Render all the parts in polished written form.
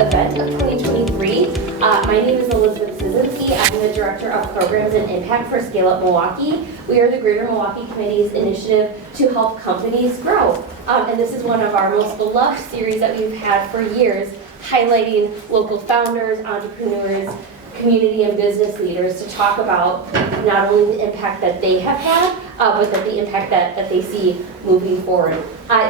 event of 2023. My name is Elizabeth Szynski. I'm the Director of Programs and Impact for Scale Up Milwaukee. We are the Greater Milwaukee Committee's initiative to help companies grow. And this is one of our most beloved series that we've had for years, highlighting local founders, entrepreneurs, community and business leaders to talk about not only the impact that they have had, but the impact that they see moving forward.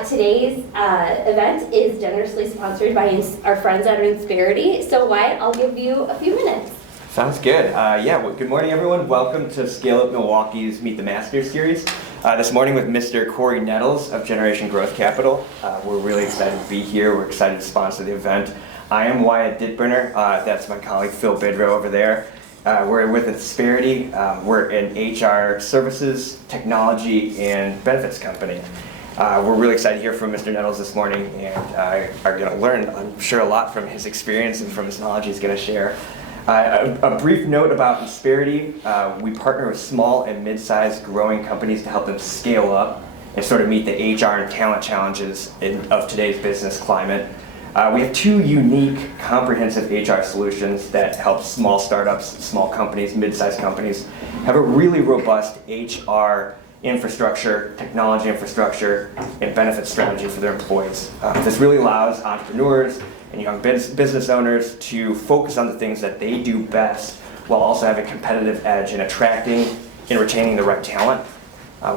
Today's event is generously sponsored by our friends at Insperity. So Wyatt, I'll give you a few minutes. Sounds good. Good morning, everyone. Welcome to Scale Up Milwaukee's Meet the Masters series. This morning with Mr. Cory Nettles of Generation Growth Capital. We're really excited to be here. We're excited to sponsor the event. I am Wyatt Dittburner. That's my colleague Phil Bidrow over there. We're with Insperity. We're an HR services, technology, and benefits company. We're really excited to hear from Mr. Nettles this morning and are going to learn, I'm sure, a lot from his experience and from his knowledge he's going to share. A brief note about Insperity. We partner with small and mid-sized growing companies to help them scale up and sort of meet the HR and talent challenges of today's business climate. We have two unique, comprehensive HR solutions that help small startups, small companies, mid-sized companies have a really robust HR infrastructure, technology infrastructure, and benefit strategy for their employees. This really allows entrepreneurs and young business owners to focus on the things that they do best while also having a competitive edge in attracting and retaining the right talent.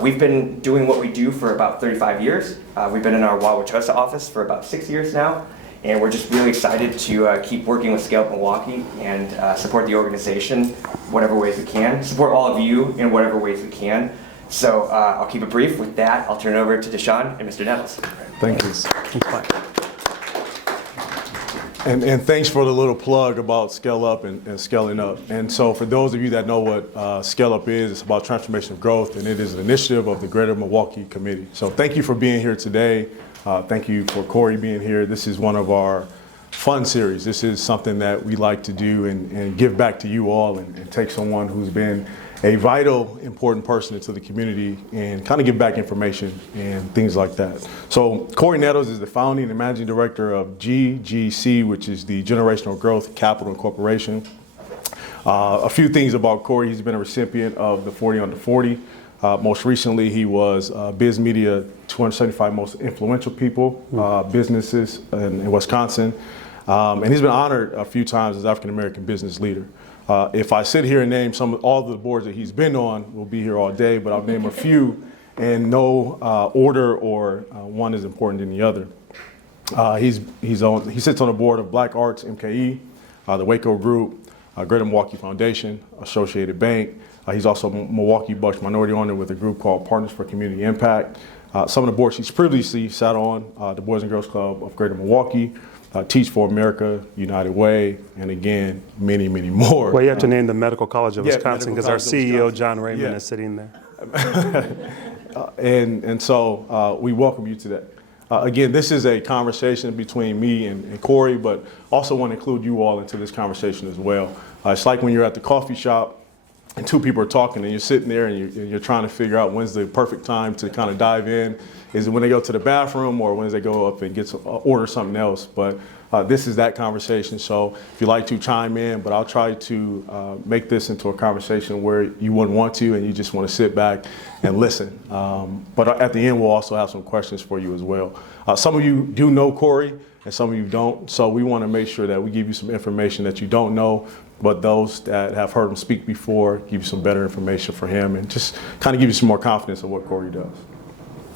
We've been doing what we do for about 35 years. We've been in our Wauwatosa office for about 6 years now. And we're just really excited to keep working with Scale Up Milwaukee and support the organization whatever ways we can, support all of you in whatever ways we can. So I'll keep it brief. With that, I'll turn it over to Deshaun and Mr. Nettles. Thank you. And thanks for the little plug about Scale Up and scaling up. And so for those of you that know what Scale Up is, it's about transformational growth, and it is an initiative of the Greater Milwaukee Committee. So thank you for being here today. Thank you for Cory being here. This is one of our fun series. This is something that we like to do and give back to you all and take someone who's been a vital, important person into the community and kind of give back information and things like that. So Cory Nettles is the founding and managing director of GGC, which is the Generational Growth Capital Incorporation. A few things about Cory. He's been a recipient of the 40 Under 40. Most recently, he was Biz Media 275 Most Influential People, businesses in Wisconsin. And he's been honored a few times as African American business leader. If I sit here and name all the boards that he's been on, we'll be here all day, but I'll name a few in no order or one is important than the other. He sits on the board of Black Arts, MKE, the Waco Group, Greater Milwaukee Foundation, Associated Bank. He's also Milwaukee Bucks minority owner with a group called Partners for Community Impact. Some of the boards he's previously sat on, the Boys and Girls Club of Greater Milwaukee, Teach for America, United Way, and again, many, many more. Well, you have to name the Medical College of Wisconsin because our CEO, John Raymond, is sitting there. And so we welcome you today. Again, this is a conversation between me and Cory, but also want to include you all into this conversation as well. It's like when you're at the coffee shop and two people are talking and you're sitting there and you're trying to figure out when's the perfect time to kind of dive in. Is it when they go to the bathroom or when they go up and order something else? But this is that conversation. So if you'd like to chime in, but I'll try to make this into a conversation where you wouldn't want to and you just want to sit back and listen. But at the end, we'll also have some questions for you as well. Some of you do know Cory and some of you don't. So we want to make sure that we give you some information that you don't know, but those that have heard him speak before, give you some better information for him and just kind of give you some more confidence in what Cory does.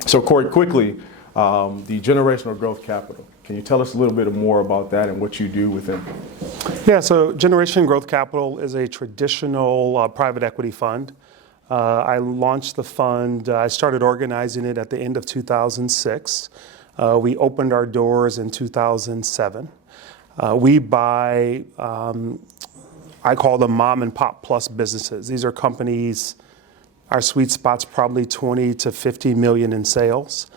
So Cory, quickly, the Generational Growth Capital. Can you tell us a little bit more about that and what you do within? Yeah, so Generation Growth Capital is a traditional private equity fund. I launched the fund, I started organizing it at the end of 2006. We opened our doors in 2007. We buy, I call them mom and pop plus businesses. These are companies, our sweet spot's probably 20 to 50 million in sales.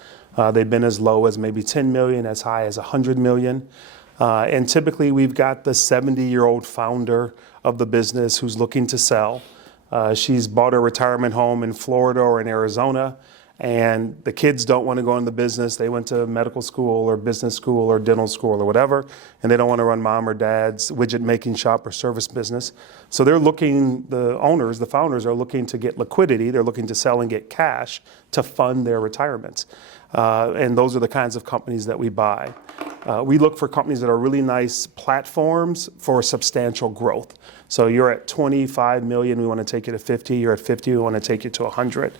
They've been as low as maybe 10 million, as high as 100 million. And typically we've got the 70-year-old founder of the business who's looking to sell. She's bought a retirement home in Florida or in Arizona, And the kids don't want to go into business. They went to medical school or business school or dental school or whatever, and they don't want to run mom or dad's widget making shop or service business. So they're looking, the owners, the founders are looking to get liquidity. They're looking to sell and get cash to fund their retirements. And those are the kinds of companies that we buy. We look for companies that are really nice platforms for substantial growth. So you're at 25 million, we want to take you to 50. You're at 50, we want to take you to 100.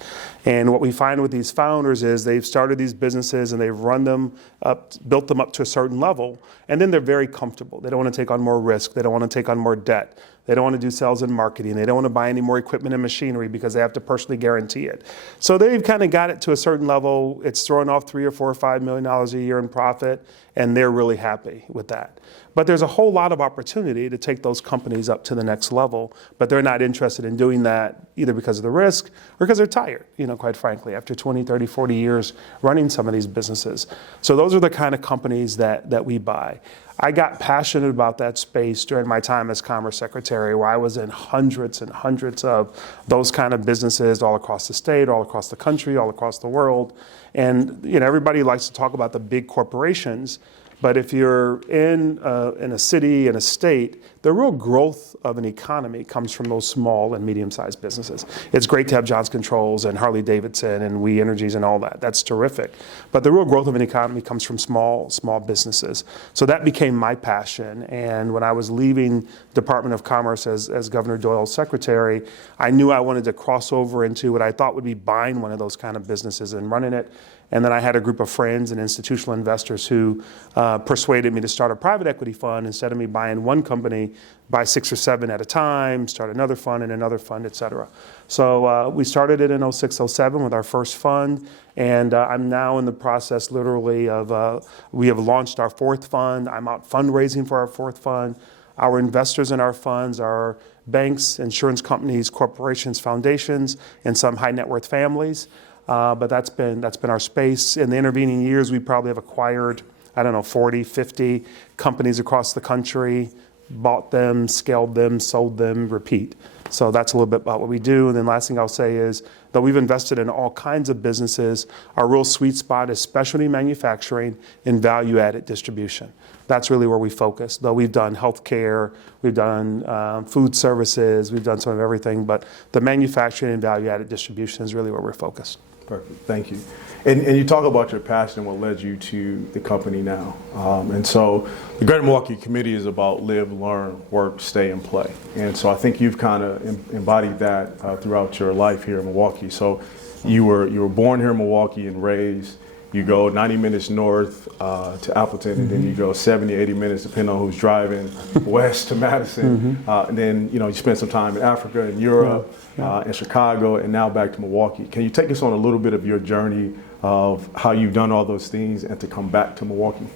And what we find with these founders is they've started these businesses and they've run them up, built them up to a certain level, and then they're very comfortable. They don't want to take on more risk. They don't want to take on more debt. They don't want to do sales and marketing. They don't want to buy any more equipment and machinery because they have to personally guarantee it. So they've kind of got it to a certain level. It's throwing off $3 or $4 or $5 million a year in profit, and they're really happy with that. But there's a whole lot of opportunity to take those companies up to the next level, but they're not interested in doing that either because of the risk or because they're tired, quite frankly, after 20, 30, 40 years running some of these businesses. So those are the kind of companies that we buy. I got passionate about that space during my time as Commerce Secretary, where I was in hundreds and hundreds of those kind of businesses all across the state, all across the country, all across the world. And everybody likes to talk about the big corporations, but if you're in a city, in a state, the real growth of an economy comes from those small and medium-sized businesses. It's great to have Johnson Controls and Harley Davidson and We Energies and all that. That's terrific. But the real growth of an economy comes from small businesses. So that became my passion. And when I was leaving Department of Commerce as Governor Doyle's secretary, I knew I wanted to cross over into what I thought would be buying one of those kind of businesses and running it. And then I had a group of friends and institutional investors who persuaded me to start a private equity fund. Instead of me buying one company, buy 6 or 7 at a time, start another fund and another fund, et cetera. So we started it in 06, 07 with our first fund. And I'm now in the process literally of, we have launched our 4th fund. I'm out fundraising for our 4th fund. Our investors in our funds are banks, insurance companies, corporations, foundations, and some high net worth families. But that's been our space. In the intervening years, we probably have acquired, 40, 50 companies across the country, bought them, scaled them, sold them, repeat. So that's a little bit about what we do. And then last thing I'll say is that we've invested in all kinds of businesses. Our real sweet spot is specialty manufacturing and value-added distribution. That's really where we focus. Though we've done healthcare, we've done food services, we've done some of everything, but the manufacturing and value-added distribution is really where we're focused. Perfect, thank you. And you talk about your passion and what led you to the company now. And so the Greater Milwaukee Committee is about live, learn, work, stay, and play. And so I think you've kind of embodied that throughout your life here in Milwaukee. So you were born here in Milwaukee and raised. You go 90 minutes north to Appleton, and then you go 70, 80 minutes, depending on who's driving, west to Madison. And then, you spend some time in Africa and Europe, in Chicago, and now back to Milwaukee. Can you take us on a little bit of your journey of how you've done all those things and to come back to Milwaukee?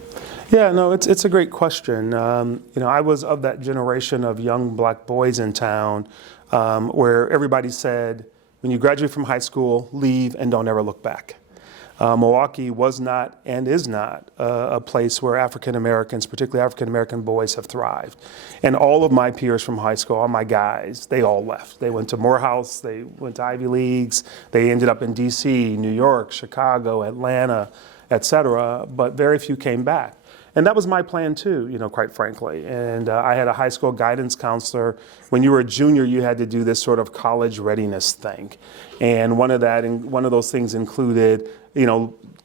Yeah, no, it's a great question. I was of that generation of young black boys in town where everybody said, when you graduate from high school, leave and don't ever look back. Milwaukee was not and is not a place where African Americans, particularly African American boys, have thrived. And all of my peers from high school, all my guys, they all left. They went to Morehouse, they went to Ivy Leagues, they ended up in DC, New York, Chicago, Atlanta, et cetera, but very few came back. And that was my plan too, quite frankly. And I had a high school guidance counselor. When you were a junior, you had to do this sort of college readiness thing. And one of those things included,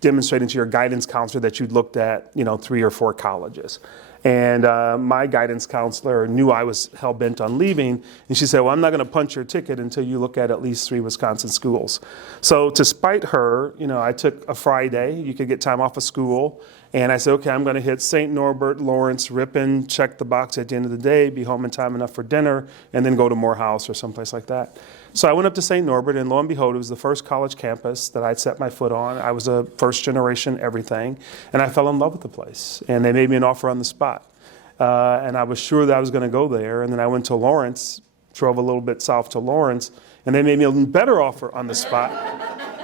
demonstrating to your guidance counselor that you'd looked at, 3 or 4 colleges. And my guidance counselor knew I was hell-bent on leaving, and she said, well, I'm not going to punch your ticket until you look at least 3 Wisconsin schools. So to spite her, I took a Friday. You could get time off of school. And I said, okay, I'm going to hit St. Norbert, Lawrence, Ripon, check the box at the end of the day, be home in time enough for dinner, and then go to Morehouse or someplace like that. So I went up to St. Norbert, and lo and behold, it was the first college campus that I'd set my foot on. I was a first-generation everything, and I fell in love with the place. And they made me an offer on the spot. And I was sure that I was going to go there. And then I went to Lawrence, drove a little bit south to Lawrence, and they made me a better offer on the spot.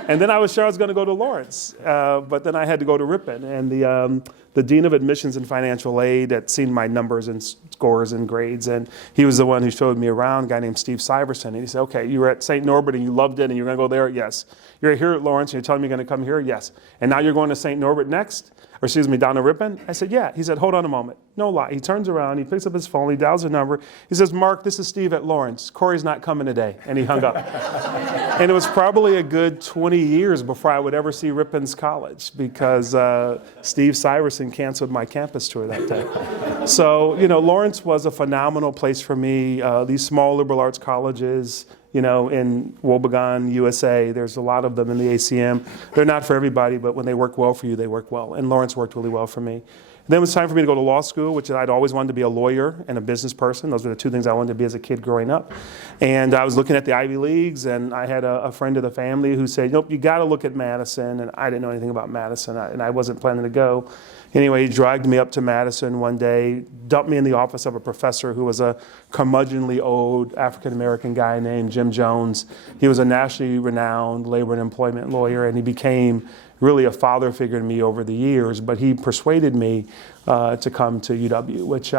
And then I was sure I was going to go to Lawrence, but then I had to go to Ripon. And the dean of admissions and financial aid had seen my numbers and scores and grades, and he was the one who showed me around, a guy named Steve Syverson. And he said, okay, you were at St. Norbert and you loved it and you're going to go there? Yes. You're here at Lawrence and you're telling me you're going to come here? Yes. And now you're going to St. Norbert next? Or excuse me, down to Ripon? I said, yeah. He said, hold on a moment. No lie. He turns around, he picks up his phone, he dials a number. He says, Mark, this is Steve at Lawrence. Cory's not coming today. And he hung up. And it was probably a good 20 years before I would ever see Ripon's College because Steve Syverson canceled my campus tour that day. So, Lawrence was a phenomenal place for me. These small liberal arts colleges, in Wobegon, USA, there's a lot of them in the ACM. They're not for everybody, but when they work well for you, they work well. And Lawrence worked really well for me. Then it was time for me to go to law school, which I'd always wanted to be a lawyer and a business person. Those were the two things I wanted to be as a kid growing up. And I was looking at the Ivy Leagues, and I had a friend of the family who said, nope, you got to look at Madison. And I didn't know anything about Madison, and I wasn't planning to go. Anyway, he dragged me up to Madison one day, dumped me in the office of a professor who was a curmudgeonly old African-American guy named Jim Jones. He was a nationally renowned labor and employment lawyer, and he became really a father figure to me over the years, but he persuaded me to come to UW, which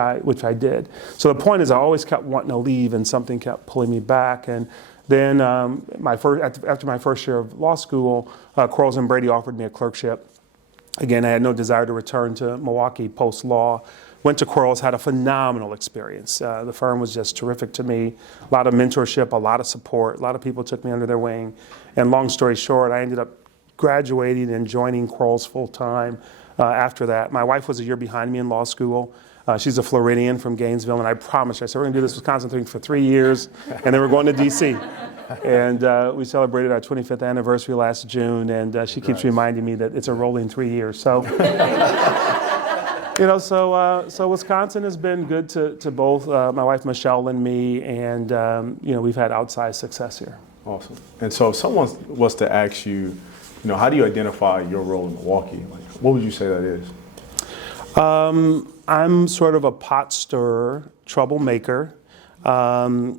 I did. So the point is I always kept wanting to leave, and something kept pulling me back. And then after my first year of law school, Quarles and Brady offered me a clerkship. Again, I had no desire to return to Milwaukee post-law. Went to Quarles, had a phenomenal experience. The firm was just terrific to me. A lot of mentorship, a lot of support. A lot of people took me under their wing. And long story short, I ended up graduating and joining Quarles full-time after that. My wife was a year behind me in law school. She's a Floridian from Gainesville, and I promised her, I said, we're going to do this Wisconsin thing for 3 years, and then we're going to D.C. And we celebrated our 25th anniversary last June, and she keeps reminding me that it's a rolling 3 years. So, so Wisconsin has been good to both my wife Michelle and me, and we've had outsized success here. Awesome. And so if someone was to ask you, how do you identify your role in Milwaukee? What would you say that is? I'm sort of a pot stirrer, troublemaker, a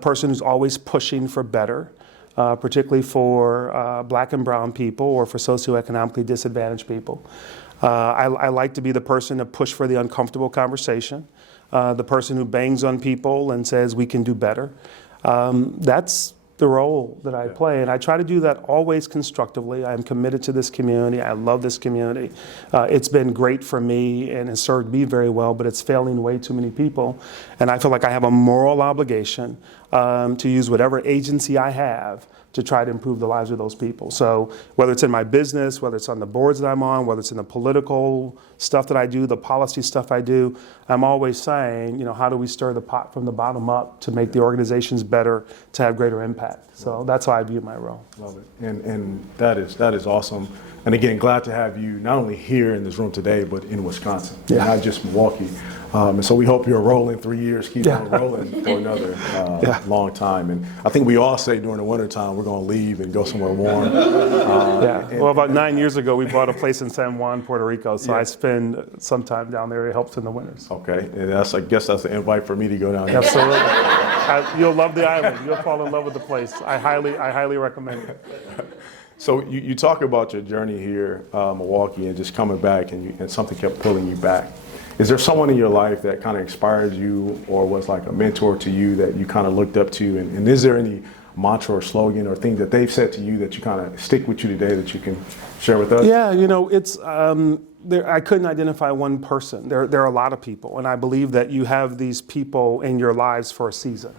person who's always pushing for better, particularly for black and brown people or for socioeconomically disadvantaged people. I like to be the person to push for the uncomfortable conversation, the person who bangs on people and says we can do better. That's the role that I play, and I try to do that always constructively. I'm committed to this community. I love this community. It's been great for me and has served me very well, but it's failing way too many people. And I feel like I have a moral obligation to use whatever agency I have to try to improve the lives of those people. So whether it's in my business, whether it's on the boards that I'm on, whether it's in the political stuff that I do, the policy stuff I do, I'm always saying, how do we stir the pot from the bottom up to make the organizations better, to have greater impact? So that's how I view my role. Love it. And that is awesome. And again, glad to have you not only here in this room today, but in Wisconsin, not just Milwaukee. And so we hope your role in 3 years keeps on rolling for another long time. And I think we all say during the wintertime, we're going to leave and go somewhere warm. Well, about 9 years ago, we bought a place in San Juan, Puerto Rico. So I spend some time down there. It helps in the winters. Okay. And I guess that's an invite for me to go down there. Absolutely. You'll love the island. You'll fall in love with the place. I highly recommend it. So you talk about your journey here, Milwaukee, and just coming back, and something kept pulling you back. Is there someone in your life that kind of inspired you or was like a mentor to you that you kind of looked up to? And is there any mantra or slogan or thing that they've said to you that you kind of stick with you today that you can share with us? Yeah, it's I couldn't identify one person. There are a lot of people, and I believe that you have these people in your lives for a season.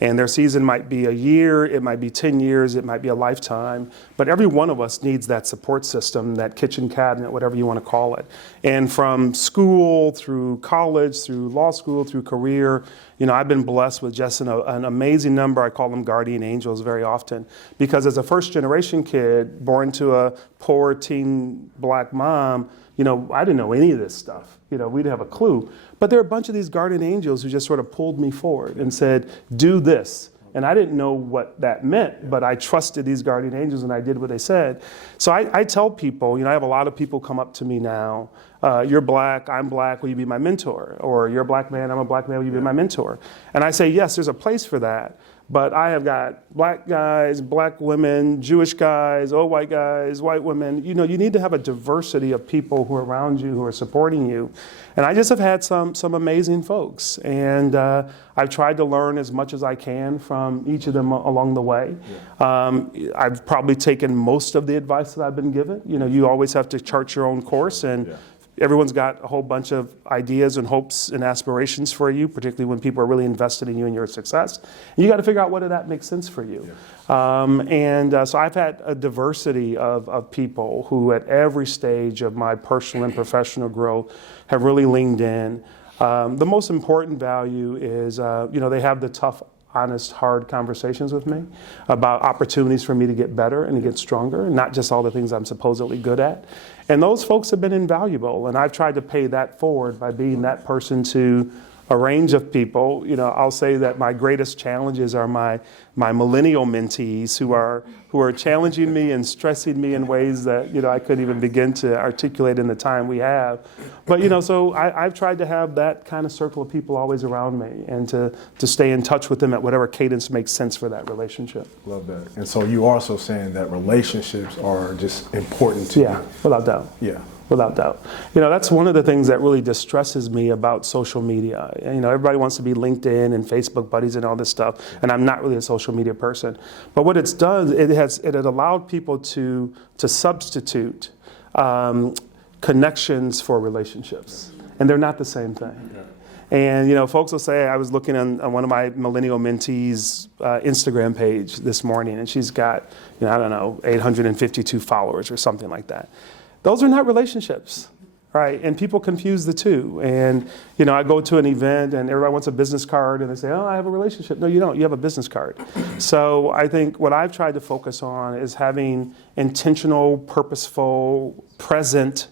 And their season might be a year, it might be 10 years, it might be a lifetime. But every one of us needs that support system, that kitchen cabinet, whatever you want to call it. And from school through college, through law school, through career, I've been blessed with just an amazing number. I call them guardian angels very often. Because as a first generation kid born to a poor teen black mom, I didn't know any of this stuff. We didn't have a clue. But there are a bunch of these guardian angels who just sort of pulled me forward and said, do this. And I didn't know what that meant, but I trusted these guardian angels and I did what they said. So I tell people, I have a lot of people come up to me now. You're black, I'm black, will you be my mentor? Or you're a black man, I'm a black man, will you be my mentor? And I say, yes, there's a place for that. But I have got black guys, black women, Jewish guys, old white guys, white women. You need to have a diversity of people who are around you, who are supporting you. And I just have had some amazing folks. And I've tried to learn as much as I can from each of them along the way. I've probably taken most of the advice that I've been given. You always have to chart your own course, and everyone's got a whole bunch of ideas and hopes and aspirations for you, particularly when people are really invested in you and your success. And you got to figure out whether that makes sense for you. So I've had a diversity of people who at every stage of my personal and professional growth have really leaned in. The most important value is, they have the tough, honest, hard conversations with me about opportunities for me to get better and to get stronger, and not just all the things I'm supposedly good at. And those folks have been invaluable, and I've tried to pay that forward by being that person to a range of people. I'll say that my greatest challenges are my millennial mentees who are challenging me and stressing me in ways that I couldn't even begin to articulate in the time we have. But so I've tried to have that kind of circle of people always around me, and to stay in touch with them at whatever cadence makes sense for that relationship. Love that. And so you're also saying that relationships are just important to you. Yeah, without doubt. Yeah. Without doubt. That's one of the things that really distresses me about social media. Everybody wants to be LinkedIn and Facebook buddies and all this stuff, and I'm not really a social media person. But what it's done, it has allowed people to substitute connections for relationships, and they're not the same thing. And folks will say, I was looking on one of my millennial mentees' Instagram page this morning, and she's got 852 followers or something like that. Those are not relationships, right? And people confuse the two. And, I go to an event and everybody wants a business card and they say, oh, I have a relationship. No, you don't. You have a business card. So I think what I've tried to focus on is having intentional, purposeful, present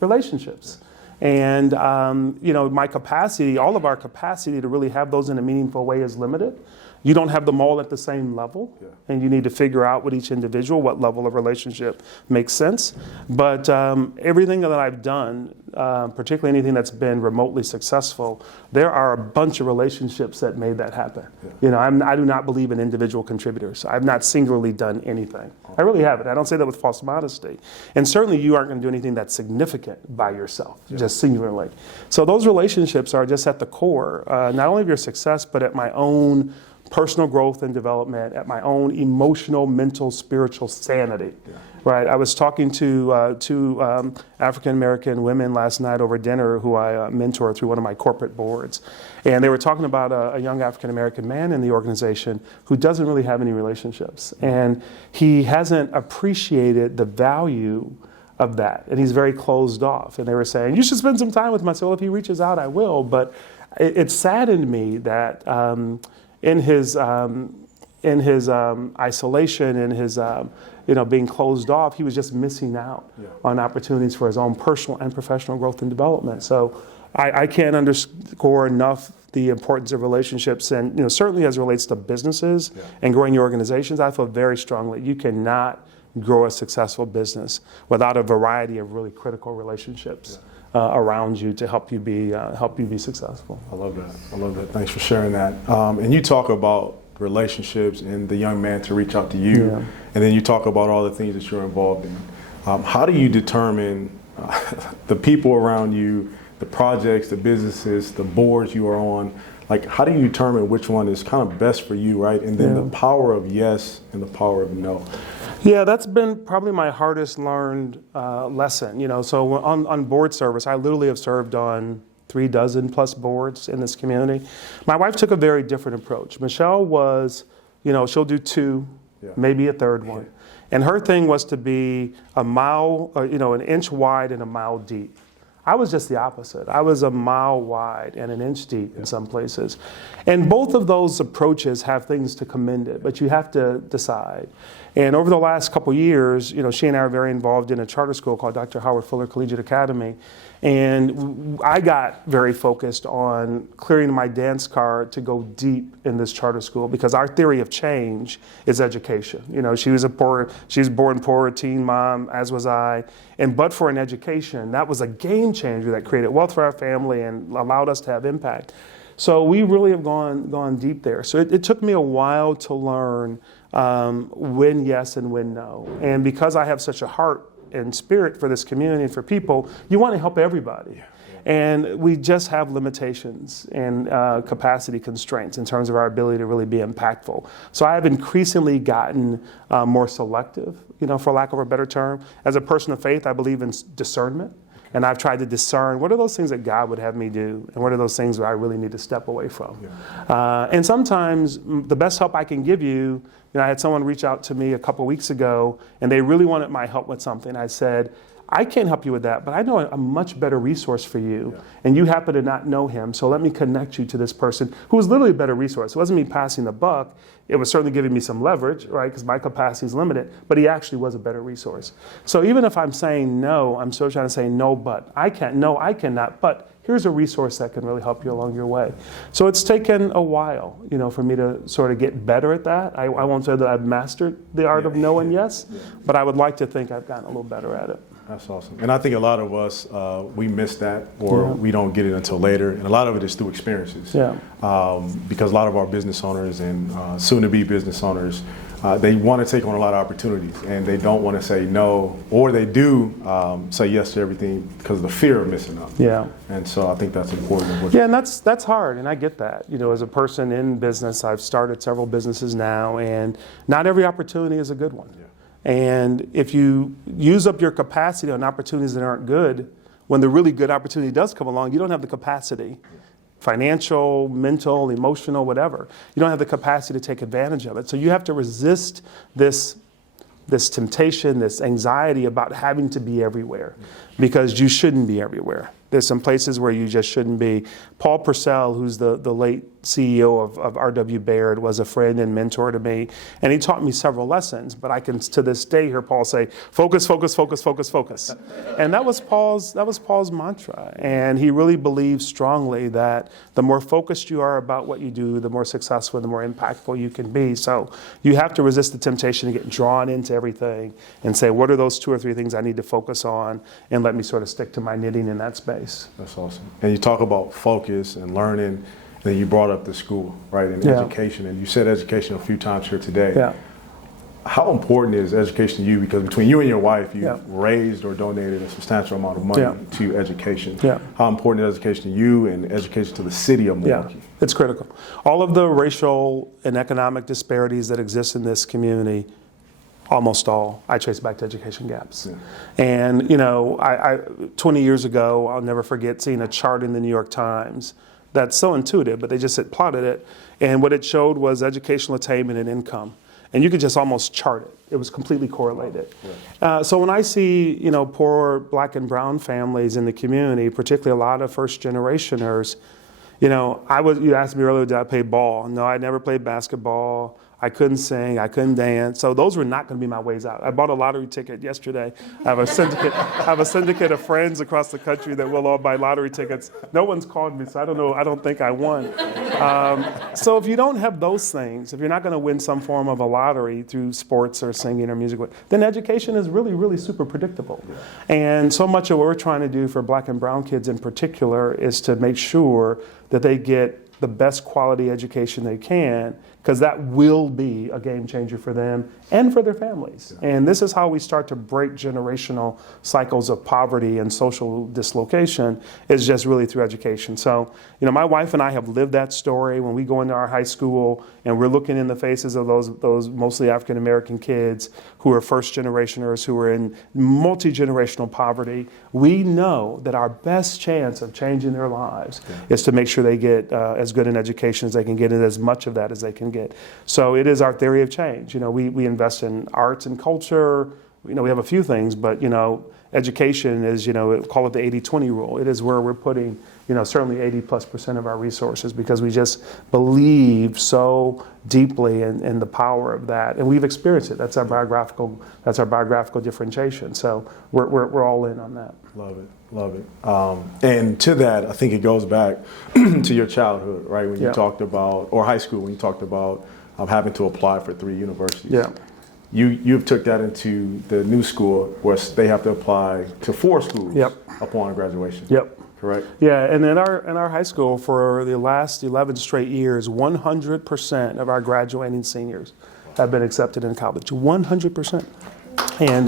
relationships. And, my capacity, all of our capacity to really have those in a meaningful way is limited. You don't have them all at the same level, and you need to figure out with each individual what level of relationship makes sense. But everything that I've done, particularly anything that's been remotely successful, there are a bunch of relationships that made that happen. I do not believe in individual contributors. I've not singularly done anything. I really haven't. I don't say that with false modesty. And certainly you aren't going to do anything that's significant by yourself, just singularly. So those relationships are just at the core, not only of your success, but at my own personal growth and development, at my own emotional, mental, spiritual sanity. Right? I was talking to two African-American women last night over dinner who I mentor through one of my corporate boards. And they were talking about a young African-American man in the organization who doesn't really have any relationships. And he hasn't appreciated the value of that. And he's very closed off. And they were saying, you should spend some time with him. I said, well, if he reaches out, I will. But it saddened me that in his isolation, in his being closed off, he was just missing out on opportunities for his own personal and professional growth and development. So I can't underscore enough the importance of relationships, and certainly as it relates to businesses and growing your organizations, I feel very strongly you cannot grow a successful business without a variety of really critical relationships around you to help you be successful. I love that. Thanks for sharing that. And you talk about relationships and the young man to reach out to you, and then you talk about all the things that you're involved in. How do you determine the people around you, the projects, the businesses, the boards you are on? Like, how do you determine which one is kind of best for you, right? And then the power of yes and the power of no. Yeah, that's been probably my hardest learned lesson. So on board service, I literally have served on 36 boards in this community. My wife took a very different approach. Michelle was, she'll do two, maybe a third one. And her thing was to be a mile, an inch wide and a mile deep. I was just the opposite. I was a mile wide and an inch deep in some places. And both of those approaches have things to commend it, but you have to decide. And over the last couple years, she and I are very involved in a charter school called Dr. Howard Fuller Collegiate Academy. And I got very focused on clearing my dance card to go deep in this charter school because our theory of change is education. She was born poor, a teen mom, as was I. But for an education, that was a game changer that created wealth for our family and allowed us to have impact. So we really have gone deep there. So it took me a while to learn when yes and when no. And because I have such a heart and spirit for this community and for people, you want to help everybody. And we just have limitations and capacity constraints in terms of our ability to really be impactful. So I have increasingly gotten more selective, for lack of a better term. As a person of faith, I believe in discernment. And I've tried to discern what are those things that God would have me do, and what are those things where I really need to step away from. And sometimes the best help I can give you, I had someone reach out to me a couple weeks ago, and they really wanted my help with something. I said, I can't help you with that, but I know a much better resource for you, and you happen to not know him, so let me connect you to this person who was literally a better resource. It wasn't me passing the buck. It was certainly giving me some leverage, right, because my capacity is limited, but he actually was a better resource. So even if I'm saying no, I'm still trying to say no, but I can't, no, I cannot, but here's a resource that can really help you along your way. So it's taken a while, for me to sort of get better at that. I won't say that I've mastered the art of no and yes, but I would like to think I've gotten a little better at it. That's awesome. And I think a lot of us, we miss that, or we don't get it until later. And a lot of it is through experiences. Because a lot of our business owners and soon-to-be business owners, they want to take on a lot of opportunities, and they don't want to say no, or they do say yes to everything because of the fear of missing out. And so I think that's important. And that's hard, and I get that. As a person in business, I've started several businesses now, and not every opportunity is a good one. And if you use up your capacity on opportunities that aren't good, when the really good opportunity does come along, you don't have the capacity, financial, mental, emotional, whatever. You don't have the capacity to take advantage of it. So you have to resist this temptation, this anxiety about having to be everywhere, because you shouldn't be everywhere. There's some places where you just shouldn't be. Paul Purcell, who's the late CEO of R.W. Baird, was a friend and mentor to me, and he taught me several lessons. But I can, to this day, hear Paul say, "Focus, focus, focus, focus, focus," and that was Paul's mantra. And he really believes strongly that the more focused you are about what you do, the more successful, the more impactful you can be. So you have to resist the temptation to get drawn into everything and say, "What are those 2 or 3 things I need to focus on?" and let me sort of stick to my knitting in that space. That's awesome. And you talk about focus and learning, and then you brought up the school, right, and education, and you said education a few times here today. How important is education to you? Because between you and your wife, you've raised or donated a substantial amount of money to education. How important is education to you and education to the city of Milwaukee? It's critical. All of the racial and economic disparities that exist in this community, almost all, I trace back to education gaps. And, I 20 years ago, I'll never forget seeing a chart in the New York Times that's so intuitive, but they just had plotted it. And what it showed was educational attainment and income. And you could just almost chart it. It was completely correlated. So when I see, poor Black and brown families in the community, particularly a lot of first generationers, you asked me earlier, did I play ball? No, I never played basketball. I couldn't sing, I couldn't dance. So those were not going to be my ways out. I bought a lottery ticket yesterday. I have a syndicate of friends across the country that will all buy lottery tickets. No one's called me, so I don't know. I don't think I won. So if you don't have those things, if you're not going to win some form of a lottery through sports or singing or music, then education is really, really super predictable. And so much of what we're trying to do for Black and brown kids in particular is to make sure that they get the best quality education they can, because that will be a game changer for them and for their families. And this is how we start to break generational cycles of poverty and social dislocation, is just really through education. So, my wife and I have lived that story when we go into our high school and we're looking in the faces of those mostly African American kids who are first generationers, who are in multi-generational poverty. We know that our best chance of changing their lives is to make sure they get as good an education as they can get, and as much of that as they can get. So it is our theory of change. We invest in arts and culture. We have a few things, but education is, call it the 80-20 rule. It is where we're putting, certainly 80+% of our resources, because we just believe so deeply in the power of that, and we've experienced it. That's our biographical differentiation. So we're all in on that. Love it. And to that, I think it goes back to your childhood, right? When you talked about, or high school, when you talked about having to apply for 3 universities. You've took that into the new school where they have to apply to 4 schools upon graduation. correct? Yeah, and in our high school for the last 11 straight years, 100% of our graduating seniors have been accepted in college. 100%. And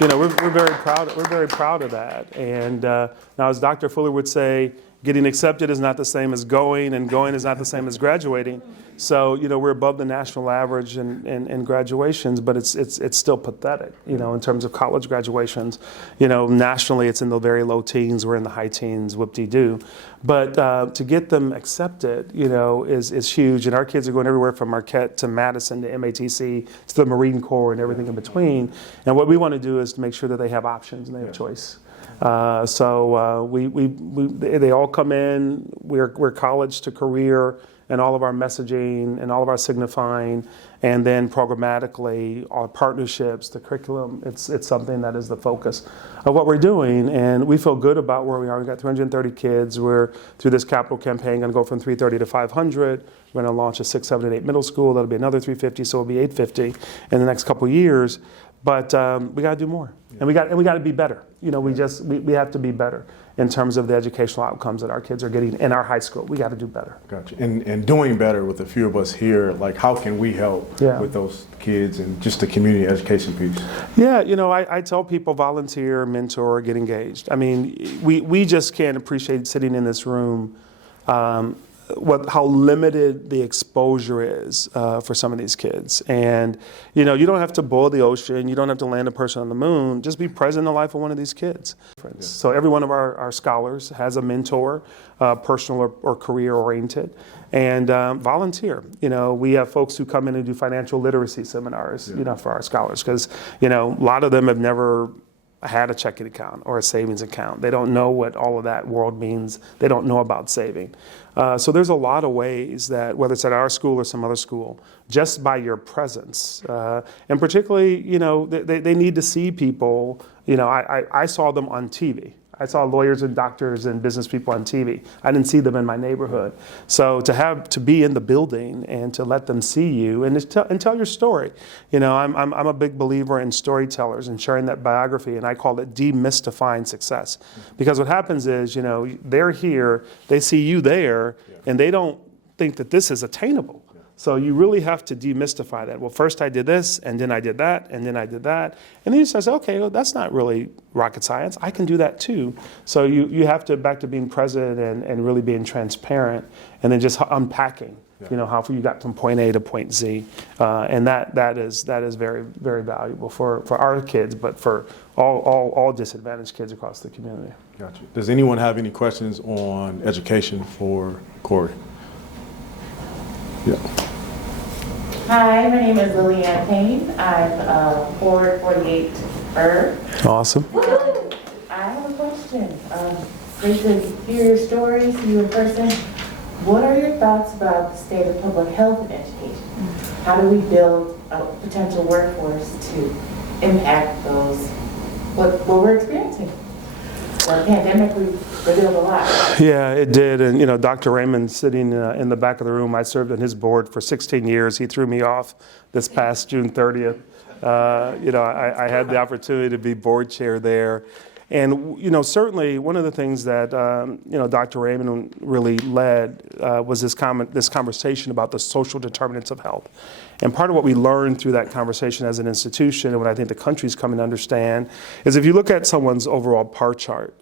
we're very proud. We're very proud of that. And now, as Dr. Fuller would say, getting accepted is not the same as going, and going is not the same as graduating. So we're above the national average in graduations, but it's still pathetic. In terms of college graduations, nationally it's in the very low teens. We're in the high teens. Whoop-de-doo. But to get them accepted, is huge. And our kids are going everywhere from Marquette to Madison to MATC to the Marine Corps and everything in between. And what we want to do is to make sure that they have options and they have choice. They all come in. We're college to career, and all of our messaging and all of our signifying, and then programmatically our partnerships, the curriculum. It's something that is the focus of what we're doing, and we feel good about where we are. We've got 330 kids. We're through this capital campaign going to go from 330 to 500. We're going to launch a 6, 7, and 8 middle school. That'll be another 350, so it'll be 850 in the next couple of years. But we got to do more, and we got to be better. We have to be better in terms of the educational outcomes that our kids are getting in our high school. We got to do better. Gotcha. And doing better with a few of us here, like how can we help with those kids and just the community education piece? Yeah, I tell people volunteer, mentor, get engaged. I mean, we just can't appreciate sitting in this room how limited the exposure is for some of these kids. And, you don't have to boil the ocean. You don't have to land a person on the moon. Just be present in the life of one of these kids. Yeah. So every one of our scholars has a mentor, personal or career oriented, and volunteer. We have folks who come in and do financial literacy seminars, for our scholars, because, a lot of them have never had a checking account or a savings account. They don't know what all of that world means. They don't know about saving. So there's a lot of ways that, whether it's at our school or some other school, just by your presence, and particularly, they need to see people. I saw them on TV. I saw lawyers and doctors and business people on TV. I didn't see them in my neighborhood. So to be in the building and to let them see you and tell your story. I'm a big believer in storytellers and sharing that biography, and I call it demystifying success. Because what happens is, they're here, they see you there, and they don't think that this is attainable. So you really have to demystify that. Well, first I did this, and then I did that, and then I did that. And then you say, okay, well, that's not really rocket science. I can do that too. So you have to, back to being present and really being transparent, and then just unpacking, how you got from point A to point Z. And that is very, very valuable for our kids, but for all disadvantaged kids across the community. Gotcha. Does anyone have any questions on education for Cory? Yeah. Hi, my name is Lillianne Payne. I'm Board 48er. Awesome. I have a question. Great to hear your story, see you in person. What are your thoughts about the state of public health and education? How do we build a potential workforce to impact those, what we're experiencing? The pandemic, we revealed a lot. Yeah, it did. And, Dr. Raymond sitting in the back of the room, I served on his board for 16 years. He threw me off this past June 30th. I had the opportunity to be board chair there. And, certainly one of the things that, Dr. Raymond really led was this conversation about the social determinants of health. And part of what we learned through that conversation as an institution, and what I think the country's coming to understand, is if you look at someone's overall bar chart,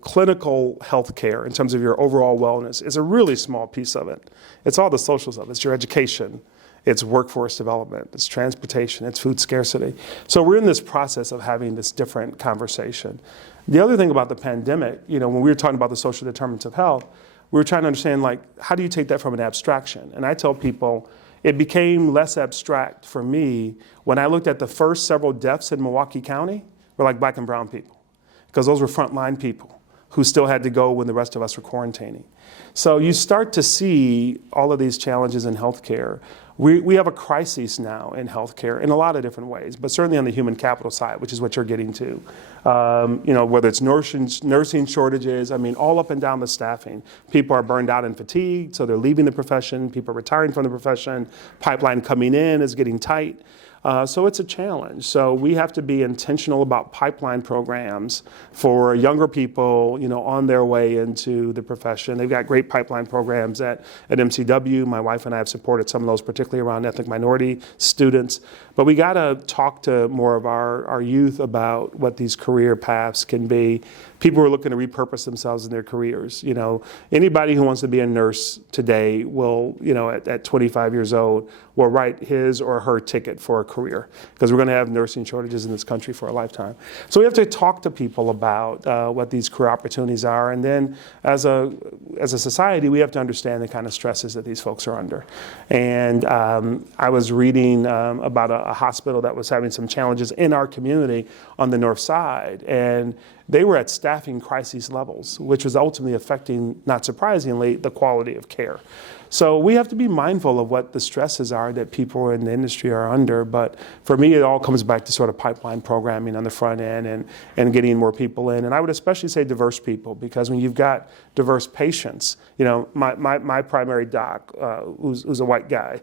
clinical health care in terms of your overall wellness is a really small piece of it. It's all the social stuff. It's your education. It's workforce development. It's transportation. It's food scarcity. So we're in this process of having this different conversation. The other thing about the pandemic, when we were talking about the social determinants of health, we were trying to understand, how do you take that from an abstraction? And I tell people, it became less abstract for me when I looked at the first several deaths in Milwaukee County were Black and brown people, because those were frontline people who still had to go when the rest of us were quarantining. So you start to see all of these challenges in healthcare We have a crisis now in healthcare in a lot of different ways, but certainly on the human capital side, which is what you're getting to. Whether it's nursing shortages, I mean, all up and down the staffing. People are burned out and fatigued, so they're leaving the profession. People are retiring from the profession. Pipeline coming in is getting tight. So it's a challenge. So we have to be intentional about pipeline programs for younger people, on their way into the profession. They've got great pipeline programs at MCW. My wife and I have supported some of those, particularly around ethnic minority students. But we got to talk to more of our youth about what these career paths can be. People are looking to repurpose themselves in their careers. Anybody who wants to be a nurse today will, at 25 years old, will write his or her ticket for a career, because we're going to have nursing shortages in this country for a lifetime. So we have to talk to people about what these career opportunities are, and then as a society, we have to understand the kind of stresses that these folks are under. And I was reading about a hospital that was having some challenges in our community on the north side, and they were at staffing crisis levels, which was ultimately affecting, not surprisingly, the quality of care. So we have to be mindful of what the stresses are that people in the industry are under. But for me, it all comes back to sort of pipeline programming on the front end and getting more people in. And I would especially say diverse people, because when you've got diverse patients, my primary doc, who's a white guy,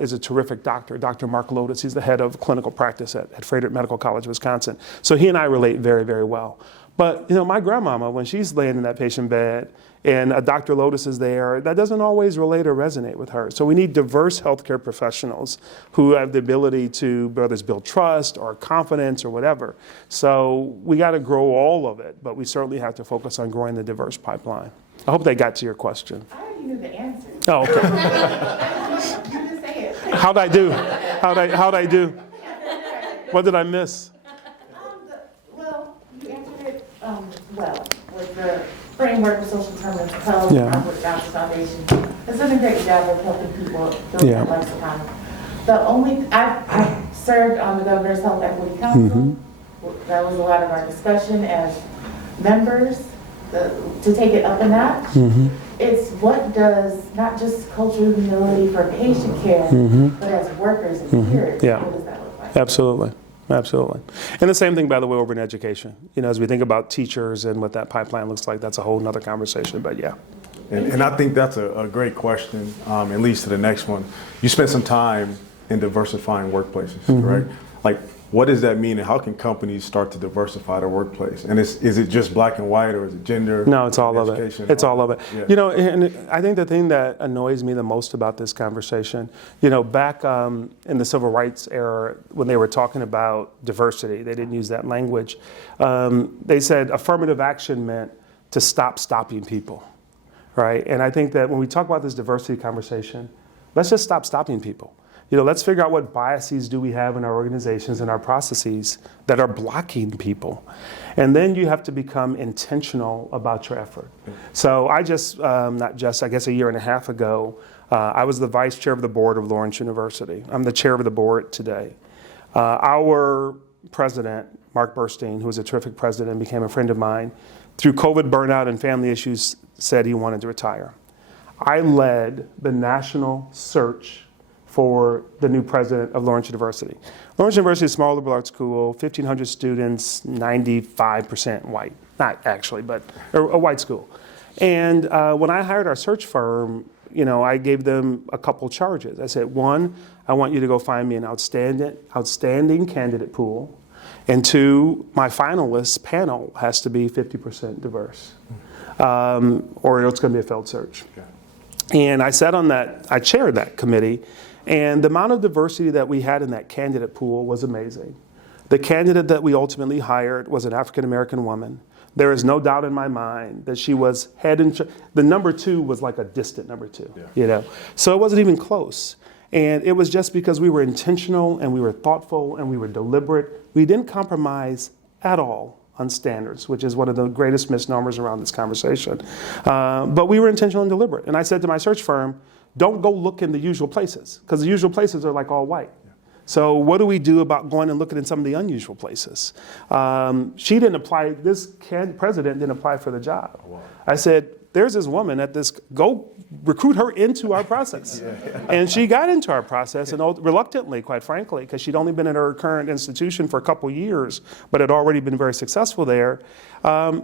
is a terrific doctor, Dr. Mark Lotus. He's the head of clinical practice at Frederick Medical College, Wisconsin. So he and I relate very, very well. But, my grandmama, when she's laying in that patient bed and a Dr. Lotus is there, that doesn't always relate or resonate with her. So we need diverse healthcare professionals who have the ability to, whether it's build trust or confidence or whatever. So we got to grow all of it, but we certainly have to focus on growing the diverse pipeline. I hope that got to your question. I already knew the answer. Oh, okay. You just say it. How'd I do? How'd I do? What did I miss? Well, you answered it well with the framework of social determinants of health, with Johnson Foundation. It's done a great job of helping people build that lexicon. I served on the Governor's Health Equity Council. That was a lot of our discussion as members to take it up a notch. It's what does not just cultural humility for patient care, but as workers and peers, what does that look like? Absolutely. And the same thing, by the way, over in education. As we think about teachers and what that pipeline looks like, that's a whole nother conversation, but yeah. And I think that's a great question, and leads to the next one. You spent some time in diversifying workplaces, right? Like, what does that mean, and how can companies start to diversify their workplace? And is it just black and white, or is it gender? No, it's all of it. Education? It's all of it. Yeah. And I think the thing that annoys me the most about this conversation, back in the civil rights era, when they were talking about diversity, they didn't use that language. They said affirmative action meant to stop stopping people, right? And I think that when we talk about this diversity conversation, let's just stop stopping people. Let's figure out what biases do we have in our organizations and our processes that are blocking people. And then you have to become intentional about your effort. So I guess a year and a half ago, I was the vice chair of the board of Lawrence University. I'm the chair of the board today. Our president, Mark Burstein, who was a terrific president and became a friend of mine, through COVID burnout and family issues, said he wanted to retire. I led the national search for the new president of Lawrence University. Lawrence University is a small liberal arts school, 1,500 students, 95% white. Not actually, but a white school. And when I hired our search firm, I gave them a couple charges. I said, one, I want you to go find me an outstanding candidate pool. And two, my finalists panel has to be 50% diverse, or it's going to be a failed search. And I chaired that committee. And the amount of diversity that we had in that candidate pool was amazing. The candidate that we ultimately hired was an African-American woman. There is no doubt in my mind that she was the number two was like a distant number two, So it wasn't even close. And it was just because we were intentional and we were thoughtful and we were deliberate. We didn't compromise at all on standards, which is one of the greatest misnomers around this conversation. But we were intentional and deliberate. And I said to my search firm, don't go look in the usual places, because the usual places are like all white. So what do we do about going and looking in some of the unusual places? She didn't apply, this president didn't apply for the job. I said, there's this woman at this, go recruit her into our process. And she got into our process, and reluctantly, quite frankly, because she'd only been in her current institution for a couple years, but had already been very successful there.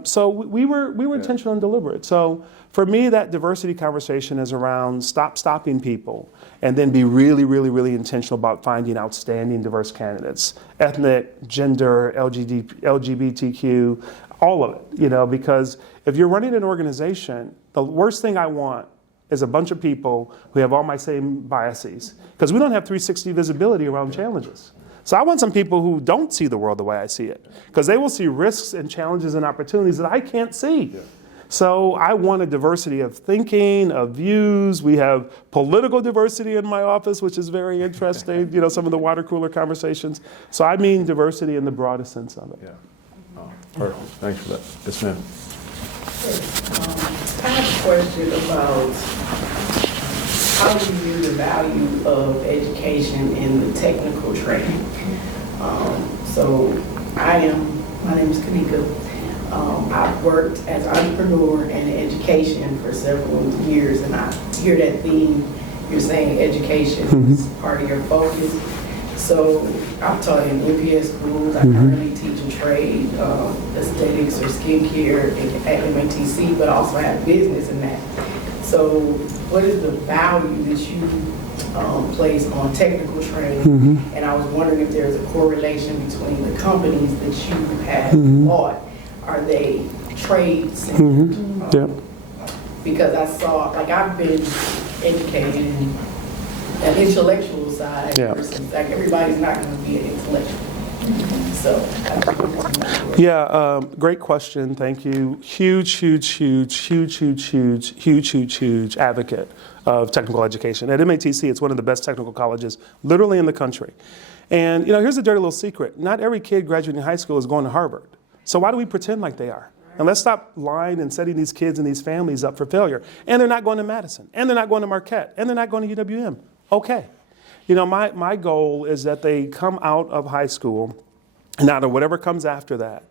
So we were intentional and deliberate. So for me, that diversity conversation is around stopping people, and then be really, really, really intentional about finding outstanding diverse candidates, ethnic, gender, LGBTQ, all of it, because if you're running an organization, the worst thing I want is a bunch of people who have all my same biases, because we don't have 360 visibility around challenges. So I want some people who don't see the world the way I see it, because they will see risks and challenges and opportunities that I can't see. Yeah. So I want a diversity of thinking, of views. We have political diversity in my office, which is very interesting, some of the water cooler conversations. So I mean diversity in the broadest sense of it. Yeah. Oh, perfect. Thanks for that. Yes, ma'am. I have a question about how do you view the value of education in the technical training? My name is Kanika. I've worked as an entrepreneur and in education for several years, and I hear that theme. You're saying education is part of your focus. So I've taught in MPS schools. I currently teach in trade, aesthetics or skincare at MATC, but also have business in that. So what is the value that you place on technical training? And I was wondering if there's a correlation between the companies that you have bought. Are they trade-centered? Because I saw, I've been educated in an intellectual side versus, everybody's not going to be an intellectual. So, great question. Thank you. Huge advocate of technical education. At MATC, it's one of the best technical colleges literally in the country. And, here's a dirty little secret. Not every kid graduating high school is going to Harvard. So why do we pretend like they are? And let's stop lying and setting these kids and these families up for failure. And they're not going to Madison. And they're not going to Marquette. And they're not going to UWM. Okay. My goal is that they come out of high school, and out of whatever comes after that,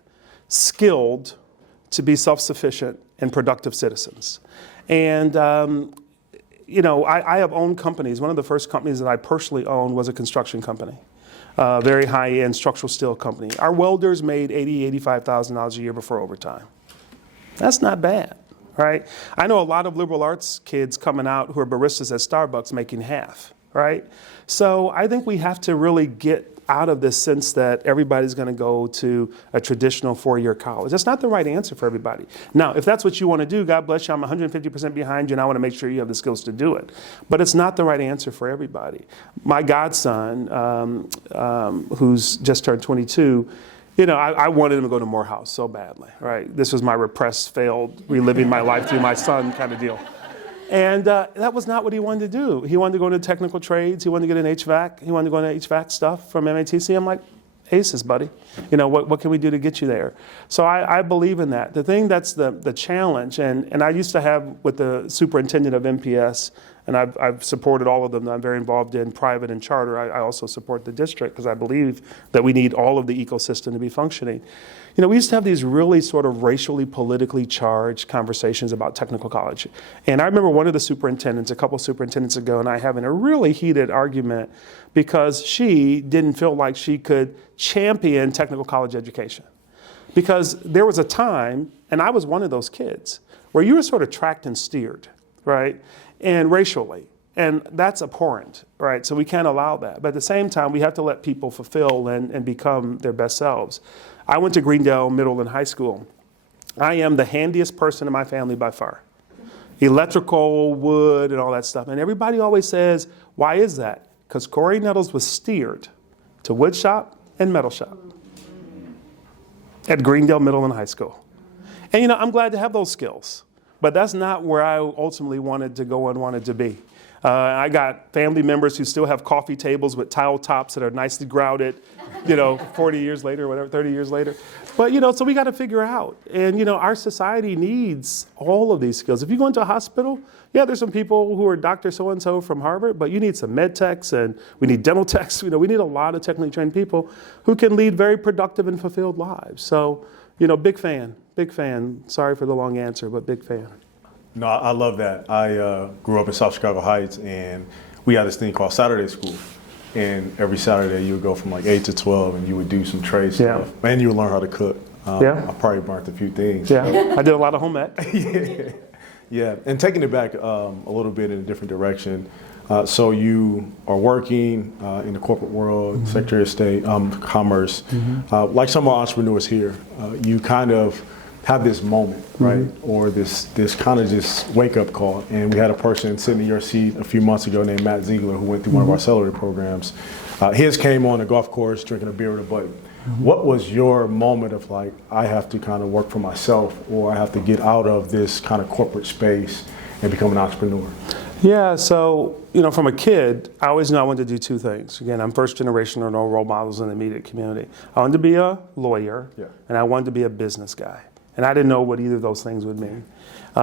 skilled to be self-sufficient and productive citizens. And, I have owned companies. One of the first companies that I personally owned was a construction company. Very high-end structural steel company. Our welders made $80,000, $85,000 a year before overtime. That's not bad, right? I know a lot of liberal arts kids coming out who are baristas at Starbucks making half, right? So I think we have to really get out of this sense that everybody's going to go to a traditional four-year college. That's not the right answer for everybody. Now, if that's what you want to do, God bless you, I'm 150% behind you, and I want to make sure you have the skills to do it. But it's not the right answer for everybody. My godson, who's just turned 22, I wanted him to go to Morehouse so badly, right? This was my repressed, failed, reliving my life through my son kind of deal. And that was not what he wanted to do. He wanted to go into technical trades. He wanted to get an HVAC. He wanted to go into HVAC stuff from MATC. I'm like, aces, buddy. What can we do to get you there? So I believe in that. The thing that's the challenge, and I used to have with the superintendent of MPS, and I've supported all of them. I'm very involved in private and charter. I also support the district because I believe that we need all of the ecosystem to be functioning. We used to have these really sort of racially, politically charged conversations about technical college. And I remember one of the superintendents, a couple superintendents ago, and I having a really heated argument because she didn't feel like she could champion technical college education. Because there was a time, and I was one of those kids, where you were sort of tracked and steered, right? And racially. And that's abhorrent, right? So we can't allow that. But at the same time, we have to let people fulfill and become their best selves. I went to Greendale Middle and High School. I am the handiest person in my family by far. Electrical, wood, and all that stuff. And everybody always says, why is that? Because Cory Nettles was steered to wood shop and metal shop at Greendale Middle and High School. And I'm glad to have those skills. But that's not where I ultimately wanted to go and wanted to be. I got family members who still have coffee tables with tile tops that are nicely grouted, 40 years later, whatever, 30 years later. But, so we got to figure out. And, our society needs all of these skills. If you go into a hospital, there's some people who are Dr. So-and-so from Harvard, but you need some med techs and we need dental techs. We need a lot of technically trained people who can lead very productive and fulfilled lives. So, big fan. Sorry for the long answer, but big fan. No, I love that. I grew up in South Chicago Heights, and we had this thing called Saturday School. And every Saturday, you would go from like 8 to 12, and you would do some trade stuff. And you would learn how to cook. I probably burnt a few things. Yeah, I did a lot of home ec. Yeah, and taking it back a little bit in a different direction. So you are working in the corporate world, Secretary of State, Commerce. Like some of our entrepreneurs here, you kind of have this moment, right? Or this kind of just wake-up call. And we had a person sitting in your seat a few months ago named Matt Ziegler, who went through one of our accelerator programs. His came on a golf course drinking a beer with a buddy. What was your moment of like, I have to kind of work for myself, or I have to get out of this kind of corporate space and become an entrepreneur? Yeah, so, from a kid, I always knew I wanted to do two things. Again, I'm first generation, or no role models in the immediate community. I wanted to be a lawyer, and I wanted to be a business guy. And I didn't know what either of those things would mean.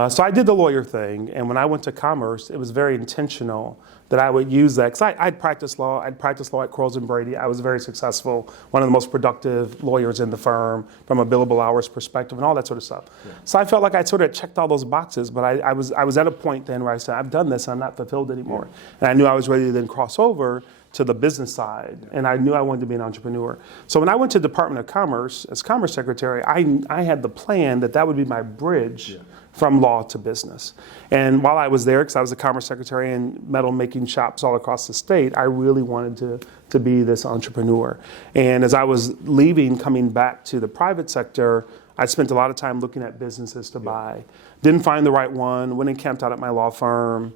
So I did the lawyer thing, and when I went to commerce, it was very intentional that I would use that. Because I'd practiced law. I'd practiced law at Crowell & Brady. I was very successful, one of the most productive lawyers in the firm from a billable hours perspective and all that sort of stuff. So I felt like I sort of checked all those boxes, but I was at a point then where I said, I've done this, and I'm not fulfilled anymore. And I knew I was ready to then cross over to the business side, and I knew I wanted to be an entrepreneur. So when I went to Department of Commerce as Commerce Secretary, I had the plan that would be my bridge from law to business. And while I was there, because I was a Commerce Secretary in metal making shops all across the state, I really wanted to be this entrepreneur. And as I was leaving, coming back to the private sector, I spent a lot of time looking at businesses to buy. Didn't find the right one, went and camped out at my law firm,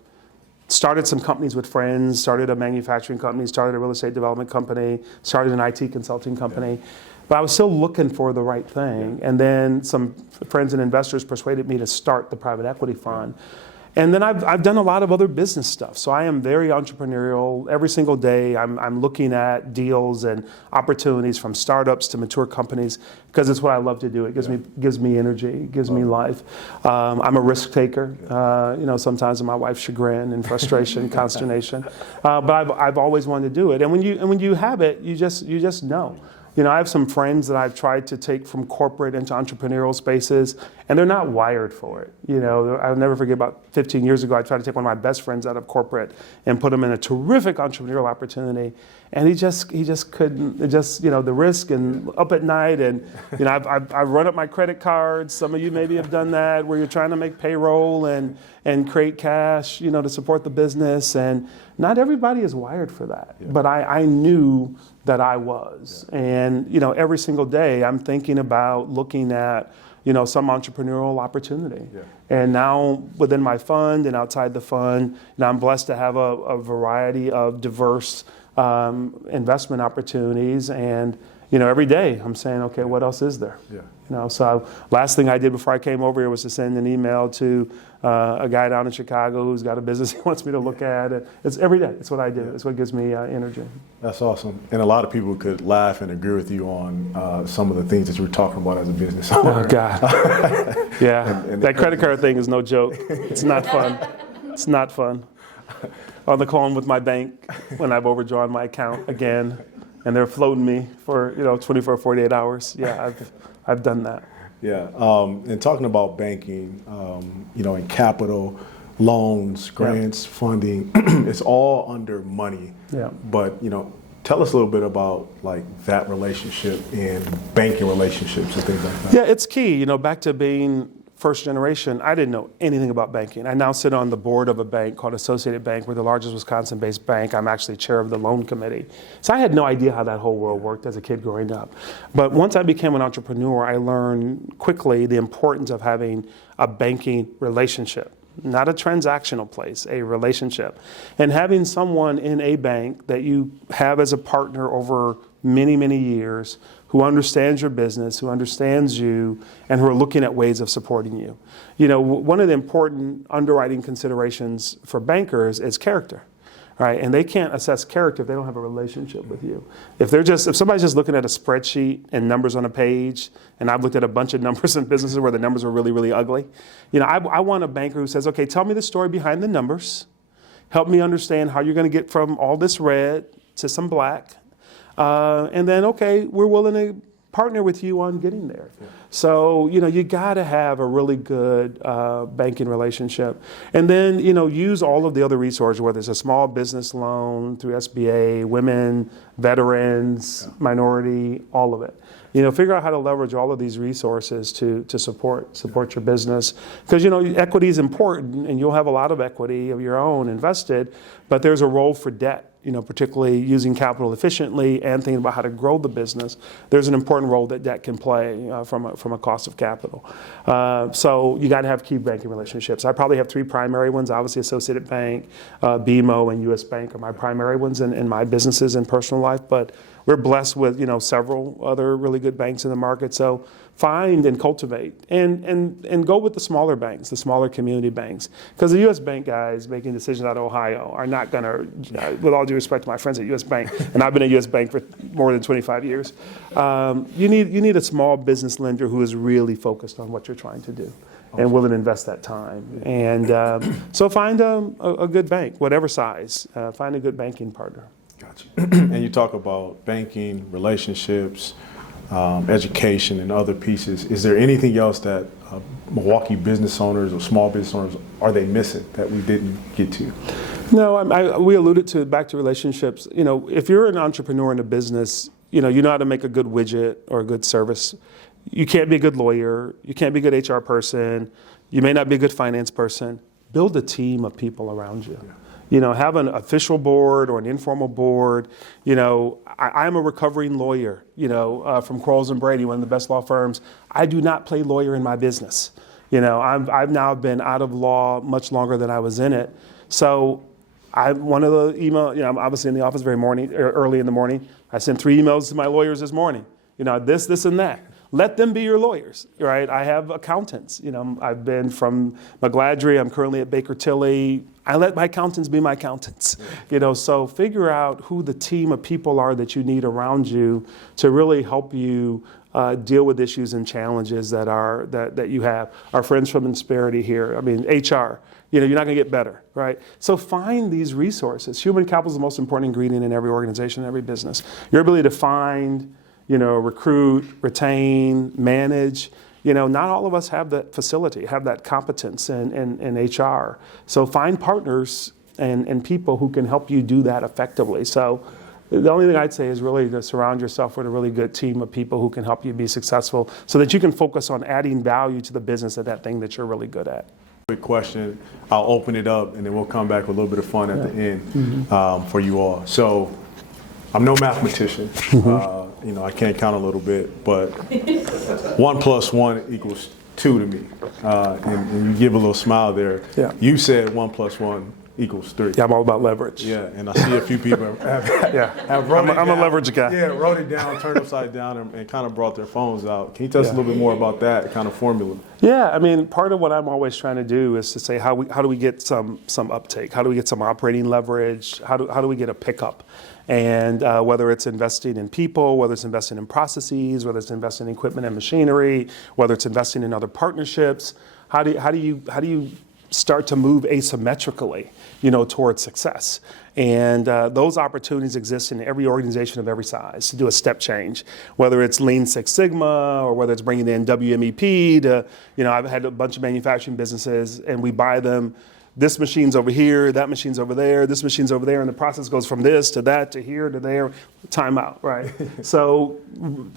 started some companies with friends, started a manufacturing company, started a real estate development company, started an IT consulting company. But I was still looking for the right thing. And then some friends and investors persuaded me to start the private equity fund. And then I've done a lot of other business stuff. So I am very entrepreneurial. Every single day I'm looking at deals and opportunities from startups to mature companies, because it's what I love to do. It gives me energy, it gives me life. I'm a risk taker, sometimes to my wife's chagrin and frustration, consternation. But I've always wanted to do it. And when you have it, you just know. I have some friends that I've tried to take from corporate into entrepreneurial spaces, and they're not wired for it. I'll never forget about 15 years ago, I tried to take one of my best friends out of corporate and put him in a terrific entrepreneurial opportunity, and he just couldn't. The risk and up at night, and I've run up my credit cards. Some of you maybe have done that, where you're trying to make payroll and create cash, to support the business, and not everybody is wired for that. But I knew that I was. And, every single day I'm thinking about looking at, some entrepreneurial opportunity. And now within my fund and outside the fund, I'm blessed to have a variety of diverse investment opportunities. And, every day I'm saying, okay, what else is there? So last thing I did before I came over here was to send an email to a guy down in Chicago who's got a business he wants me to look at. It's every day. It's what I do. It's what gives me energy. That's awesome. And a lot of people could laugh and agree with you on some of the things that you were talking about as a business owner. Oh, God. Yeah. And that credit card thing is no joke. It's not fun. It's not fun. On the phone with my bank when I've overdrawn my account again, and they're floating me for 24, 48 hours. Yeah, I've done that. Yeah, and talking about banking, and capital, loans, grants, funding, it's all under money. Yeah. But tell us a little bit about like that relationship and banking relationships and things like that. Yeah, it's key. Back to being first generation, I didn't know anything about banking. I now sit on the board of a bank called Associated Bank. We're the largest Wisconsin-based bank. I'm actually chair of the loan committee. So I had no idea how that whole world worked as a kid growing up. But once I became an entrepreneur, I learned quickly the importance of having a banking relationship. Not a transactional place, a relationship. And having someone in a bank that you have as a partner over many, many years, who understands your business, who understands you, and who are looking at ways of supporting you. One of the important underwriting considerations for bankers is character, right? And they can't assess character if they don't have a relationship with you. If somebody's just looking at a spreadsheet and numbers on a page, and I've looked at a bunch of numbers in businesses where the numbers are really, really ugly, I want a banker who says, okay, tell me the story behind the numbers, help me understand how you're going to get from all this red to some black. And then, okay, we're willing to partner with you on getting there. So, you got to have a really good banking relationship. And then, use all of the other resources, whether it's a small business loan through SBA, women, veterans, minority, all of it. Figure out how to leverage all of these resources to support your business. Because, equity is important, and you'll have a lot of equity of your own invested, but there's a role for debt. Particularly using capital efficiently and thinking about how to grow the business, there's an important role that debt can play from a cost of capital. So you got to have key banking relationships. I probably have 3 primary ones. Obviously, Associated Bank, BMO, and U.S. Bank are my primary ones in my businesses and personal life. But we're blessed with several other really good banks in the market. So find and cultivate and go with the smaller banks, the smaller community banks, because the U.S. Bank guys making decisions out of Ohio are not going to, with all due respect to my friends at U.S. Bank, and I've been at U.S. Bank for more than 25 years. You need a small business lender who is really focused on what you're trying to do and willing to invest that time. And so find a good bank, whatever size. Find a good banking partner. Gotcha. And you talk about banking, relationships, education, and other pieces. Is there anything else that Milwaukee business owners or small business owners are they missing that we didn't get to? No, we alluded to back to relationships. If you're an entrepreneur in a business, you know how to make a good widget or a good service. You can't be a good lawyer. You can't be a good HR person. You may not be a good finance person. Build a team of people around you. Yeah. Have an official board or an informal board. I'm a recovering lawyer, from Crowell & Brady, one of the best law firms. I do not play lawyer in my business. I've now been out of law much longer than I was in it. So one of the email, I'm obviously in the office early in the morning. I sent 3 emails to my lawyers this morning. This, and that. Let them be your lawyers, right? I have accountants. I've been from McGladrey. I'm currently at Baker Tilly. I let my accountants be my accountants. So figure out who the team of people are that you need around you to really help you deal with issues and challenges that you have. Our friends from Insperity here. HR. You're not going to get better, right? So find these resources. Human capital is the most important ingredient in every organization, every business. Your ability to find, recruit, retain, manage. Not all of us have that facility, have that competence in HR. So find partners and people who can help you do that effectively. So the only thing I'd say is really to surround yourself with a really good team of people who can help you be successful so that you can focus on adding value to the business at that thing that you're really good at. Quick question. I'll open it up and then we'll come back with a little bit of fun at the end for you all. So I'm no mathematician. I can't count a little bit, but 1 + 1 = 2 to me. And you give a little smile there. Yeah. You said 1 + 1 = 3. Yeah, I'm all about leverage. Yeah, and I see a few people have wrote it down. I'm a leverage guy. Yeah, wrote it down, turned upside down, and kind of brought their phones out. Can you tell us a little bit more about that kind of formula? Yeah, part of what I'm always trying to do is to say how do we get some uptake? How do we get some operating leverage? How do we get a pickup? And whether it's investing in people, whether it's investing in processes, whether it's investing in equipment and machinery, whether it's investing in other partnerships, how do you start to move asymmetrically, towards success? And those opportunities exist in every organization of every size to do a step change, whether it's Lean Six Sigma or whether it's bringing in WMEP to, I've had a bunch of manufacturing businesses and we buy them. This machine's over here, that machine's over there, this machine's over there, and the process goes from this to that to here to there, time out, right? So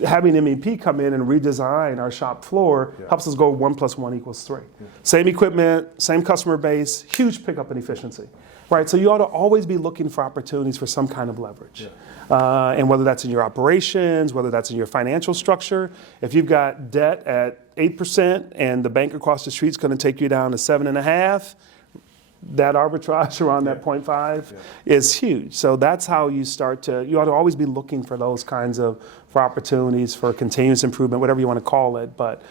having MEP come in and redesign our shop floor helps us go 1 + 1 = 3. Yeah. Same equipment, same customer base, huge pickup in efficiency, right? So you ought to always be looking for opportunities for some kind of leverage. Yeah. And whether that's in your operations, whether that's in your financial structure, if you've got debt at 8% and the bank across the street is going to take you down to 7.5%, that arbitrage around that 0.5 is huge. So that's how you you ought to always be looking for those kinds of opportunities for continuous improvement, whatever you want to call it. But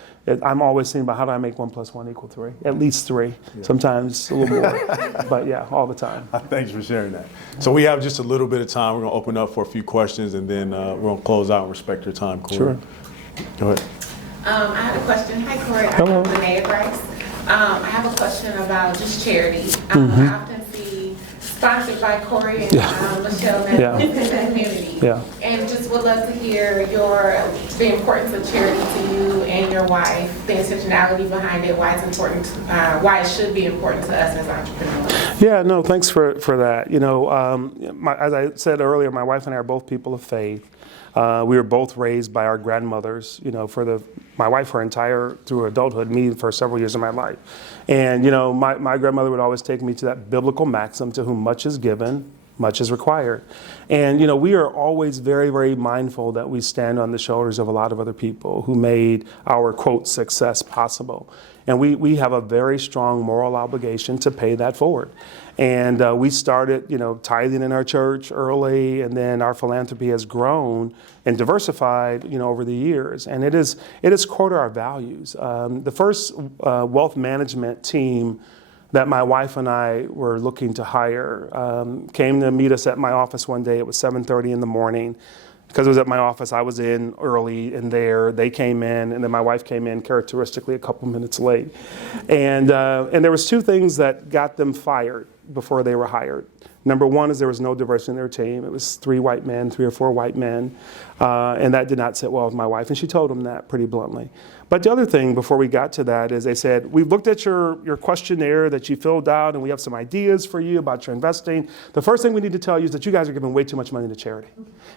I'm always thinking about how do I make 1 + 1 = 3? At least 3, sometimes a little more. But yeah, all the time. Thanks for sharing that. So we have just a little bit of time. We're going to open up for a few questions and then we're going to close out and respect your time, Cory. Sure. Go ahead. I have a question. Hi, Cory. Hello. I'm Linnea Bryce. I have a question about just charity. I often see sponsored by Cory and Michelle Yeah. Nettles in the community. Yeah. And just would love to hear the importance of charity to you and your wife, the intentionality behind it, why it's important, why it should be important to us as entrepreneurs. Yeah, no, thanks for that. You know, as I said earlier, my wife and I are both people of faith. We were both raised by our grandmothers, you know, my wife through adulthood, me for several years of my life. And, you know, my grandmother would always take me to that biblical maxim, to whom much is given, much is required. And, you know, we are always very, very mindful that we stand on the shoulders of a lot of other people who made our, quote, success possible. And we have a very strong moral obligation to pay that forward. And we started, you know, tithing in our church early, and then our philanthropy has grown and diversified, you know, over the years. And it is core to our values. The first wealth management team that my wife and I were looking to hire came to meet us at my office one day. It was 7:30 in the morning. Because it was at my office, I was in early, and they came in, and then my wife came in characteristically a couple minutes late. And there was two things that got them fired before they were hired. Number one is there was no diversity in their team. It was 3 or 4 white men, and that did not sit well with my wife, and she told them that pretty bluntly. But the other thing before we got to that is they said, we've looked at your questionnaire that you filled out, and we have some ideas for you about your investing. The first thing we need to tell you is that you guys are giving way too much money to charity.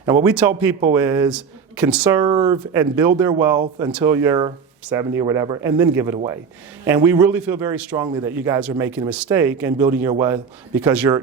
And what we tell people is conserve and build their wealth until you're 70 or whatever, and then give it away. And we really feel very strongly that you guys are making a mistake in building your wealth because you're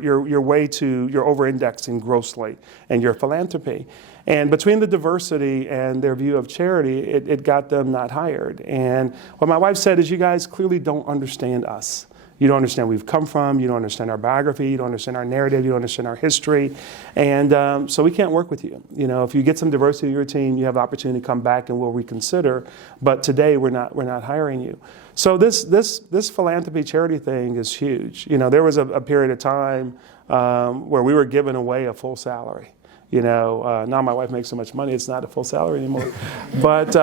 over-indexing grossly in your philanthropy. And between the diversity and their view of charity, it got them not hired. And what my wife said is, you guys clearly don't understand us. You don't understand where we've come from. You don't understand our biography. You don't understand our narrative. You don't understand our history. And so we can't work with you. You know, if you get some diversity in your team, you have the opportunity to come back and we'll reconsider. But today we're not hiring you. So this philanthropy charity thing is huge. You know, there was a period of time where we were giving away a full salary. You know, now my wife makes so much money, it's not a full salary anymore. But,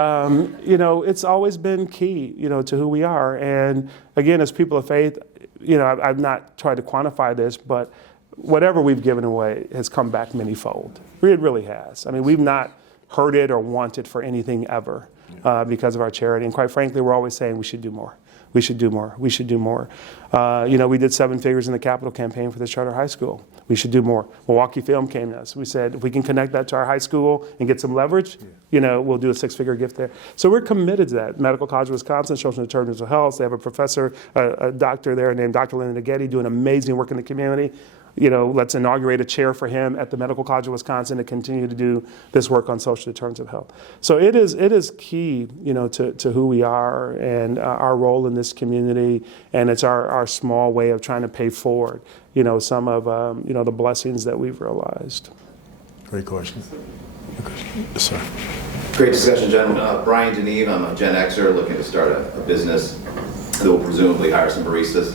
you know, it's always been key, you know, to who we are. And again, as people of faith, you know, I've not tried to quantify this, but whatever we've given away has come back many-fold. It really has. I mean, we've not hurted or wanted for anything ever because of our charity. And quite frankly, we're always saying we should do more. We should do more. We should do more. You know, we did 7 figures in the capital campaign for this charter high school. We should do more. Milwaukee Film came to us. We said, if we can connect that to our high school and get some leverage, you know, we'll do a 6-figure gift there. So we're committed to that. Medical College of Wisconsin, Social Determinants of Health. They have a professor, a doctor there named Dr. Linda Neghetti, doing amazing work in the community. You know, let's inaugurate a chair for him at the Medical College of Wisconsin to continue to do this work on social determinants of health. So it is key, you know, to who we are and our role in this community, and it's our small way of trying to pay forward, you know, some of you know, the blessings that we've realized. Great question. Yes, sir. Great discussion, gentlemen. Brian Deneve, I'm a Gen Xer looking to start a business that will presumably hire some baristas.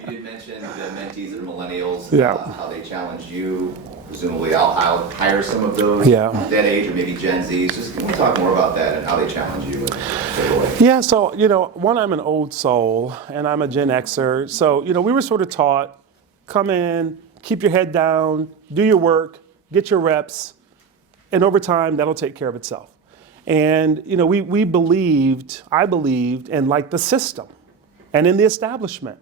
You did mention the mentees that are millennials, how they challenged you. Presumably I'll hire some of those that age, or maybe Gen Zs. Just can we talk more about that and how they challenge you? Yeah, so, you know, one, I'm an old soul, and I'm a Gen Xer. So, you know, we were sort of taught, come in, keep your head down, do your work, get your reps, and over time, that'll take care of itself. And, you know, I believed in like the system and in the establishment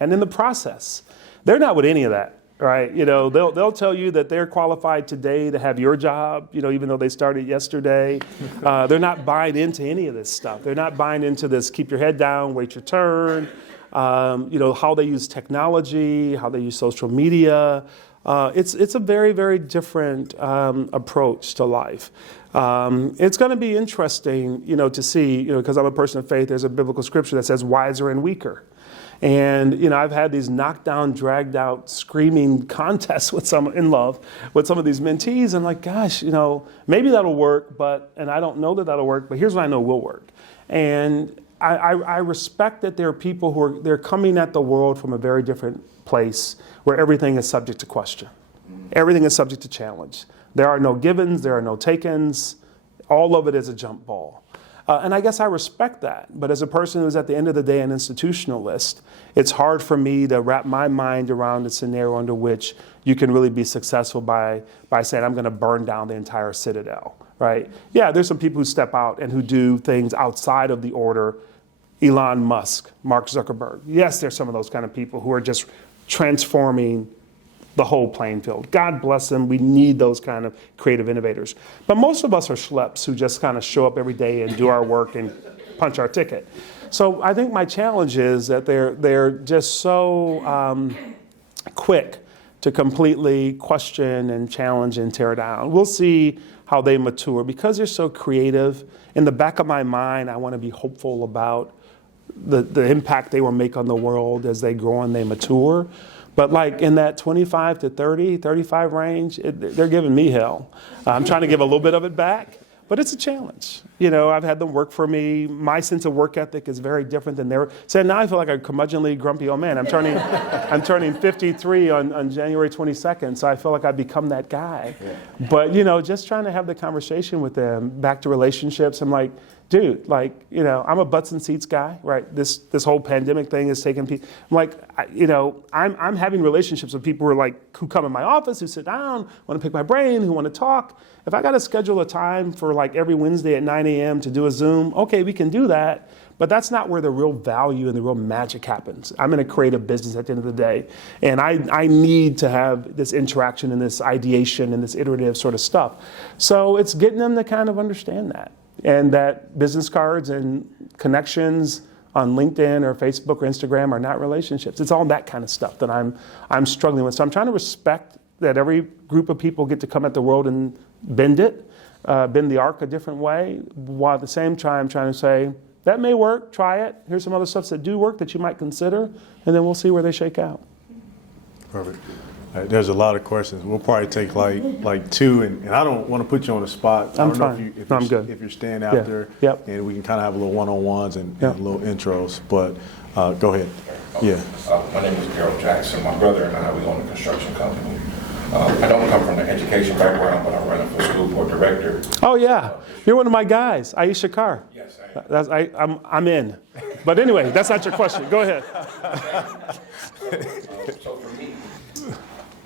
and in the process. They're not with any of that, right? You know, they'll tell you that they're qualified today to have your job, you know, even though they started yesterday. They're not buying into any of this stuff. They're not buying into this, keep your head down, wait your turn, you know, how they use technology, how they use social media. It's a very, very different approach to life. It's going to be interesting, you know, to see, you know, because I'm a person of faith, there's a biblical scripture that says wiser and weaker. And, you know, I've had these knockdown, dragged out, screaming contests with some of these mentees. And like, gosh, you know, maybe that'll work, and I don't know that that'll work, but here's what I know will work. And I respect that there are people they're coming at the world from a very different place where everything is subject to question. Everything is subject to challenge. There are no givens, there are no takens. All of it is a jump ball. And I guess I respect that. But as a person who's at the end of the day an institutionalist, it's hard for me to wrap my mind around a scenario under which you can really be successful by saying, I'm going to burn down the entire citadel, right? Yeah, there's some people who step out and who do things outside of the order. Elon Musk, Mark Zuckerberg. Yes, there's some of those kind of people who are just transforming the whole playing field. God bless them. We need those kind of creative innovators. But most of us are schleps who just kind of show up every day and do our work and punch our ticket. So I think my challenge is that they're just so quick to completely question and challenge and tear down. We'll see how they mature. Because they're so creative, in the back of my mind, I want to be hopeful about the impact they will make on the world as they grow and they mature. But like in that 25 to 30, 35 range, they're giving me hell. I'm trying to give a little bit of it back, but it's a challenge. You know, I've had them work for me. My sense of work ethic is very different than theirs. So now I feel like a curmudgeonly, grumpy old man. I'm turning 53 on January 22nd, so I feel like I've become that guy. Yeah. But, you know, just trying to have the conversation with them, back to relationships, I'm like, dude, like, you know, I'm a butts and seats guy, right? This whole pandemic thing is taking people. I'm like, you know, I'm having relationships with people who come in my office, who sit down, want to pick my brain, who want to talk. If I got to schedule a time for like every Wednesday at 9 a.m. to do a Zoom, okay, we can do that. But that's not where the real value and the real magic happens. I'm in a creative business at the end of the day. And I need to have this interaction and this ideation and this iterative sort of stuff. So it's getting them to kind of understand that. And that business cards and connections on LinkedIn or Facebook or Instagram are not relationships. It's all that kind of stuff that I'm struggling with. So I'm trying to respect that every group of people get to come at the world and bend the arc a different way, while at the same time trying to say, that may work, try it. Here's some other stuff that do work that you might consider, and then we'll see where they shake out. Perfect. There's a lot of questions. We'll probably take like two, and I don't want to put you on the spot. I'm I don't fine. know if I'm good. If you're staying after, Yep. and we can kind of have a little one-on-ones and Yep. little intros. But go ahead. Yeah. My name is Gerald Jackson. My brother and I, we own a construction company. I don't come from an education background, but I'm running for school board director. Oh yeah, you're one of my guys, Aisha Carr. Yes, I am. I'm in. But anyway, that's not your question. Go ahead. So for me,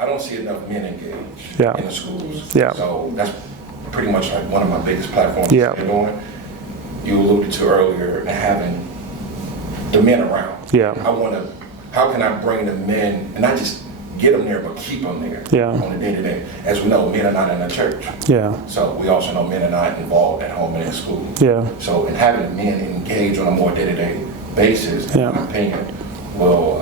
I don't see enough men engaged Yeah. in the schools. Yeah. So that's pretty much like one of my biggest platforms Yeah. they're doing. You alluded to earlier having the men around. Yeah. How can I bring the men, and not just get them there, but keep them there Yeah. on a day-to-day? As we know, men are not in the church. Yeah. So we also know men are not involved at home and in school. Yeah. So in having men engage on a more day-to-day basis, Yeah. in my opinion, will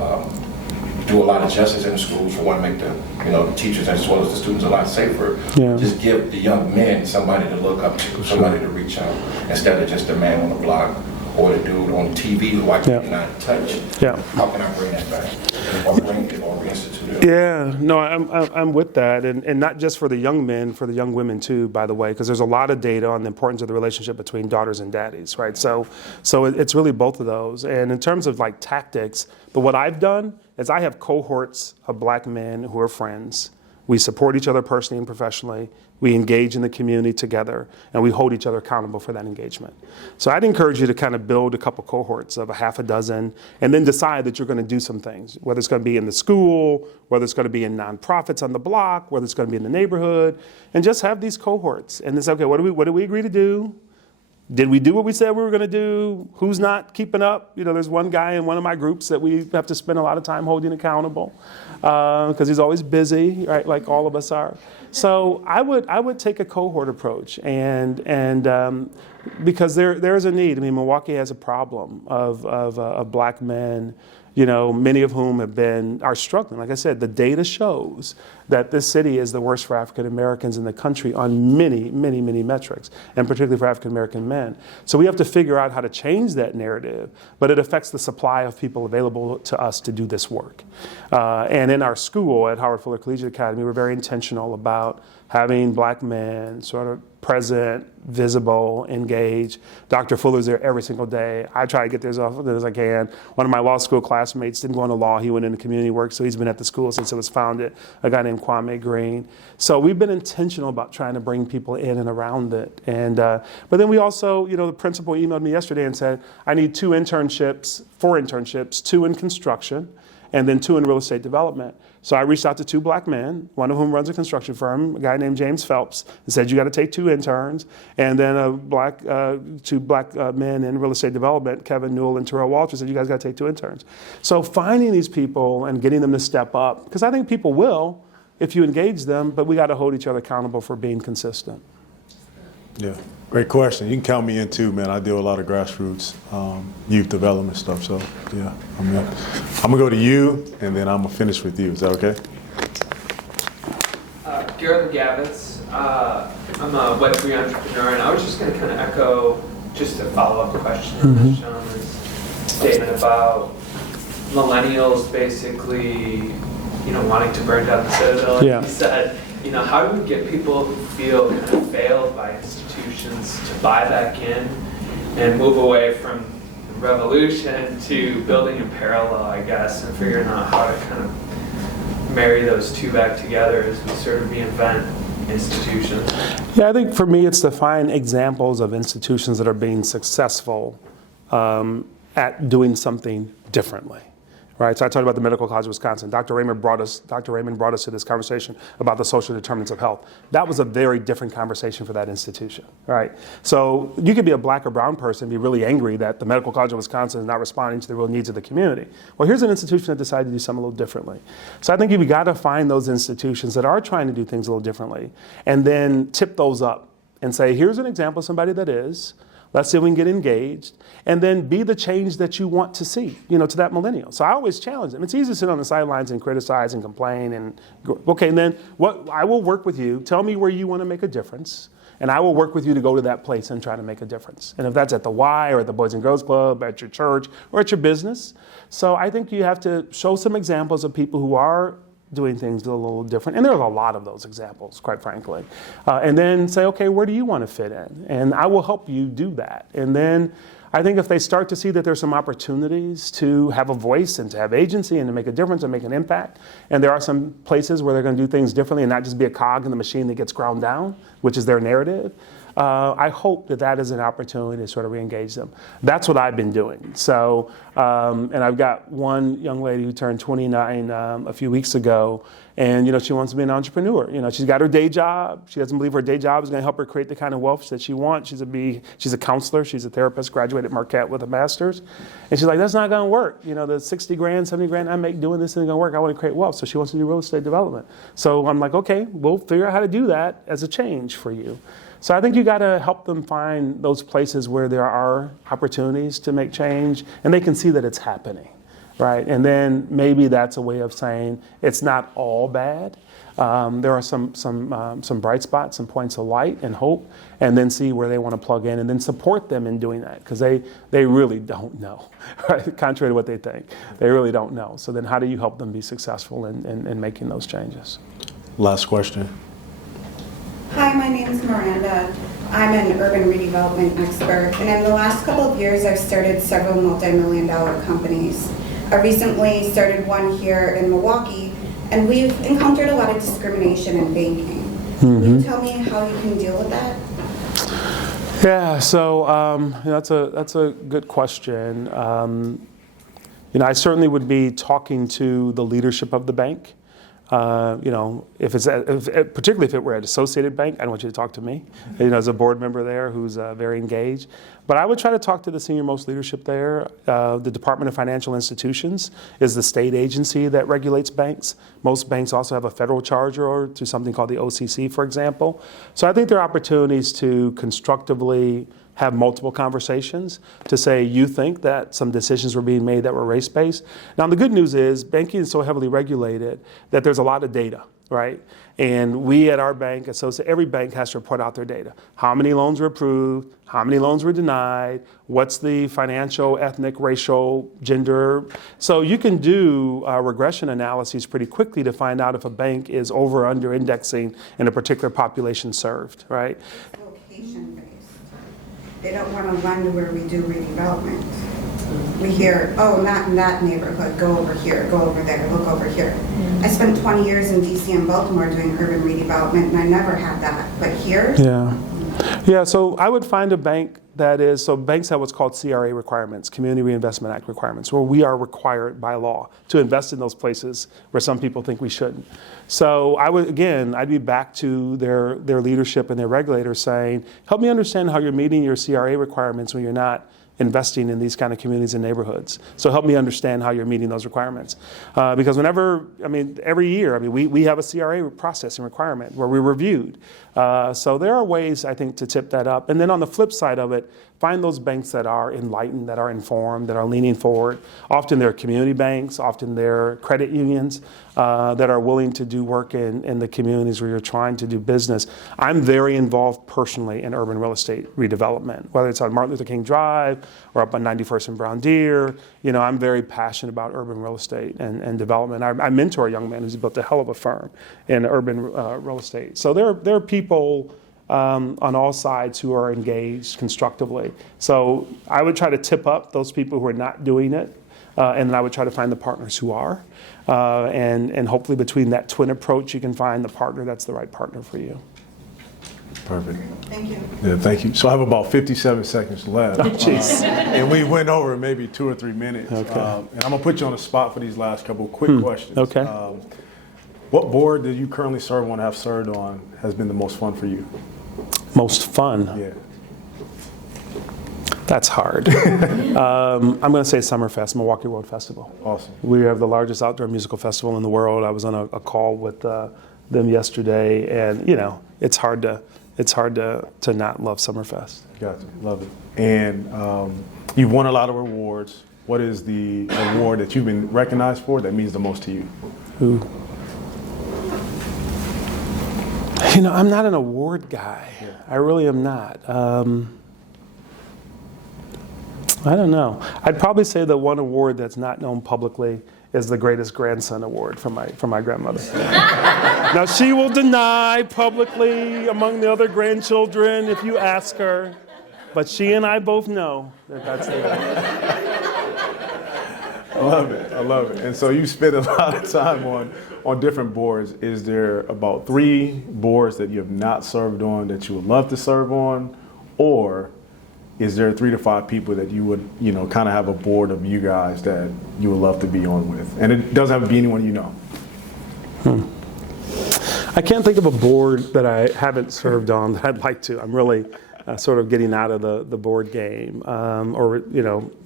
do a lot of justice in the schools. For one, make the teachers as well as the students a lot safer. Yeah. Just give the young men somebody to look up to, somebody to reach out, instead of just the man on the block or the dude on TV who I cannot touch. Yeah. How can I bring that back, or bring it, or reinstitute it? Yeah, no, I'm with that, and not just for the young men, for the young women too, by the way, because there's a lot of data on the importance of the relationship between daughters and daddies, right? So it's really both of those. And in terms of like tactics, but what I've done is I have cohorts of black men who are friends. We support each other personally and professionally. We engage in the community together, and we hold each other accountable for that engagement. So I'd encourage you to kind of build a couple cohorts of a half a dozen, and then decide that you're going to do some things, whether it's going to be in the school, whether it's going to be in nonprofits on the block, whether it's going to be in the neighborhood, and just have these cohorts. And it's okay, what do we agree to do? Did we do what we said we were going to do? Who's not keeping up? You know, there's one guy in one of my groups that we have to spend a lot of time holding accountable because he's always busy, right? Like all of us are. So I would take a cohort approach, and because there is a need. I mean, Milwaukee has a problem of black men, you know, many of whom are struggling. Like I said, the data shows that this city is the worst for African Americans in the country on many, many, many metrics, and particularly for African American men. So we have to figure out how to change that narrative, but it affects the supply of people available to us to do this work. And in our school at Howard Fuller Collegiate Academy, we're very intentional about having black men sort of present, visible, engaged. Dr. Fuller's there every single day. I try to get there as often as I can. One of my law school classmates didn't go into law. He went into community work, so he's been at the school since it was founded. A guy named Kwame Green. So we've been intentional about trying to bring people in and around it. And but then we also, the principal emailed me yesterday and said, I need 4 internships, 2 in construction, and then 2 in real estate development. So I reached out to 2 black men, one of whom runs a construction firm, a guy named James Phelps, and said, you got to take 2 interns, and then 2 black men in real estate development, Kevin Newell and Terrell Walters, said, you guys got to take 2 interns. So finding these people and getting them to step up, because I think people will if you engage them, but we got to hold each other accountable for being consistent. Yeah, great question. You can count me in too, man. I do a lot of grassroots youth development stuff. So yeah, I'm gonna go to you, and then I'm gonna finish with you. Is that okay? Garrett Gavitz. I'm a Web3 entrepreneur, and I was just going to kind of echo just a follow-up question on Sean's statement about millennials basically, wanting to burn down the Citadel. Yeah. He said, how do we get people who feel kind of failed by institutions to buy back in and move away from revolution to building in parallel, I guess, and figuring out how to kind of marry those 2 back together as we sort of reinvent institutions? Yeah, I think for me it's to find examples of institutions that are being successful at doing something differently. Right, so I talked about the Medical College of Wisconsin. Dr. Raymond brought us to this conversation about the social determinants of health. That was a very different conversation for that institution, right? So you could be a black or brown person and be really angry that the Medical College of Wisconsin is not responding to the real needs of the community. Well, here's an institution that decided to do something a little differently. So I think you've got to find those institutions that are trying to do things a little differently and then tip those up and say, here's an example of somebody that is. Let's see if we can get engaged, and then be the change that you want to see, to that millennial. So I always challenge them. It's easy to sit on the sidelines and criticize and complain and go, okay, and then I will work with you. Tell me where you want to make a difference, and I will work with you to go to that place and try to make a difference. And if that's at the Y or at the Boys and Girls Club, at your church, or at your business. So I think you have to show some examples of people who are doing things a little different. And there's a lot of those examples, quite frankly. And then say, okay, where do you want to fit in? And I will help you do that. And then I think if they start to see that there's some opportunities to have a voice and to have agency and to make a difference and make an impact, and there are some places where they're going to do things differently and not just be a cog in the machine that gets ground down, which is their narrative, I hope that is an opportunity to sort of re-engage them. That's what I've been doing. So, and I've got one young lady who turned 29 a few weeks ago, and she wants to be an entrepreneur. She's got her day job. She doesn't believe her day job is going to help her create the kind of wealth that she wants. She's a counselor. She's a therapist, graduated at Marquette with a master's, and she's like, that's not going to work. The 60 grand, 70 grand I make doing this isn't going to work. I want to create wealth. So she wants to do real estate development. So I'm like, okay, we'll figure out how to do that as a change for you. So I think you got to help them find those places where there are opportunities to make change, and they can see that it's happening, right? And then maybe that's a way of saying it's not all bad. There are some bright spots, some points of light and hope, and then see where they want to plug in, and then support them in doing that, because they really don't know, right? Contrary to what they think, they really don't know. So then how do you help them be successful in making those changes? Last question. Hi, my name is Miranda. I'm an urban redevelopment expert, and in the last couple of years, I've started several multi-million-dollar companies. I recently started one here in Milwaukee, and we've encountered a lot of discrimination in banking. Can you tell me how you can deal with that? Yeah, so that's a good question. I certainly would be talking to the leadership of the bank. Particularly if it were an associated bank, I don't want you to talk to me, as a board member there who's very engaged. But I would try to talk to the senior most leadership there. The Department of Financial Institutions is the state agency that regulates banks. Most banks also have a federal charger or to something called the OCC, for example. So I think there are opportunities to constructively have multiple conversations to say you think that some decisions were being made that were race-based. Now, the good news is banking is so heavily regulated that there's a lot of data, right? And we at our bank, every bank has to report out their data. How many loans were approved? How many loans were denied? What's the financial, ethnic, racial, gender? So you can do regression analyses pretty quickly to find out if a bank is over or under indexing in a particular population served, right? Location-based. They don't want to run to where we do redevelopment. We hear, oh, not in that neighborhood, go over here, go over there, look over here. I spent 20 years in DC and Baltimore doing urban redevelopment, and I never had that. But here, Yeah, so I would find a bank so banks have what's called CRA requirements, Community Reinvestment Act requirements, where we are required by law to invest in those places where some people think we shouldn't. So I'd be back to their leadership and their regulators saying, help me understand how you're meeting your CRA requirements when you're not investing in these kind of communities and neighborhoods. So help me understand how you're meeting those requirements. Because every year, we have a CRA process and requirement where we're reviewed. So there are ways, I think, to tip that up. And then on the flip side of it, find those banks that are enlightened, that are informed, that are leaning forward. Often they're community banks, often they're credit unions that are willing to do work in the communities where you're trying to do business. I'm very involved personally in urban real estate redevelopment, whether it's on Martin Luther King Drive or up on 91st and Brown Deer. I'm very passionate about urban real estate and development. I mentor a young man who's built a hell of a firm in urban real estate. So there are people on all sides who are engaged constructively. So I would try to tip up those people who are not doing it, and then I would try to find the partners who are. And hopefully between that twin approach, you can find the partner that's the right partner for you. Perfect. thank you. Yeah, thank you. So I have about 57 seconds left. Jeez. And we went over maybe 2 or 3 minutes. Okay. And I'm going to put you on the spot for these last couple of quick questions. Okay. What board that you currently serve on, have served on, has been the most fun for you? Most fun? Yeah. That's hard. I'm going to say Summerfest, Milwaukee Road Festival. Awesome. We have the largest outdoor musical festival in the world. I was on a call with them yesterday, and it's hard to not love Summerfest. Gotcha. Love it. And you've won a lot of awards. What is the award that you've been recognized for that means the most to you? Ooh. I'm not an award guy. Yeah. I really am not. I don't know. I'd probably say the one award that's not known publicly is the Greatest Grandson Award from my grandmother. Now, she will deny publicly among the other grandchildren if you ask her, but she and I both know that that's the I love it. I love it. And so you spend a lot of time on different boards. Is there about 3 boards that you have not served on that you would love to serve on? Or is there 3 to 5 people that you would, kind of have a board of you guys that you would love to be on with? And it doesn't have to be anyone you know. I can't think of a board that I haven't served on that I'd like to. I'm really sort of getting out of the board game or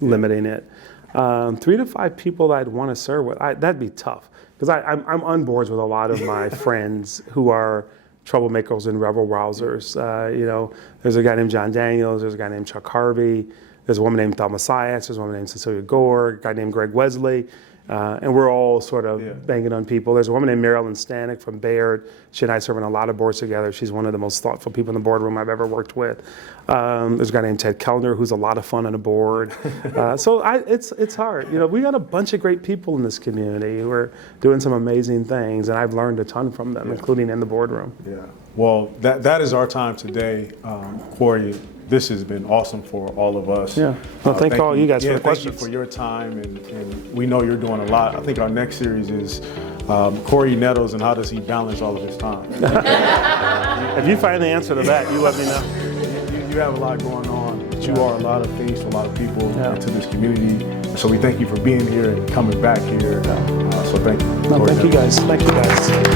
limiting it. 3 to 5 people that I'd want to serve with, that'd be tough. Because I'm on boards with a lot of my friends who are troublemakers and rebel rousers. There's a guy named John Daniels, there's a guy named Chuck Harvey, there's a woman named Thelma Sias, there's a woman named Cecilia Gore, a guy named Greg Wesley, and we're all sort of banging on people. There's a woman named Marilyn Stanek from Baird. She and I serve on a lot of boards together. She's one of the most thoughtful people in the boardroom I've ever worked with. There's a guy named Ted Kellner who's a lot of fun on a board. It's hard. We got a bunch of great people in this community who are doing some amazing things, and I've learned a ton from them, including in the boardroom. Yeah. Well, that is our time today, Cory. This has been awesome for all of us. Yeah. Well, thank all you guys for the questions. Thank you for your time, and we know you're doing a lot. I think our next series is Cory Nettles and how does he balance all of his time. If you find the answer to that, you let me know. You have a lot going on, but you are a lot of things to a lot of people into this community. So we thank you for being here and coming back here. So thank you. No, thank you guys. Thank you guys.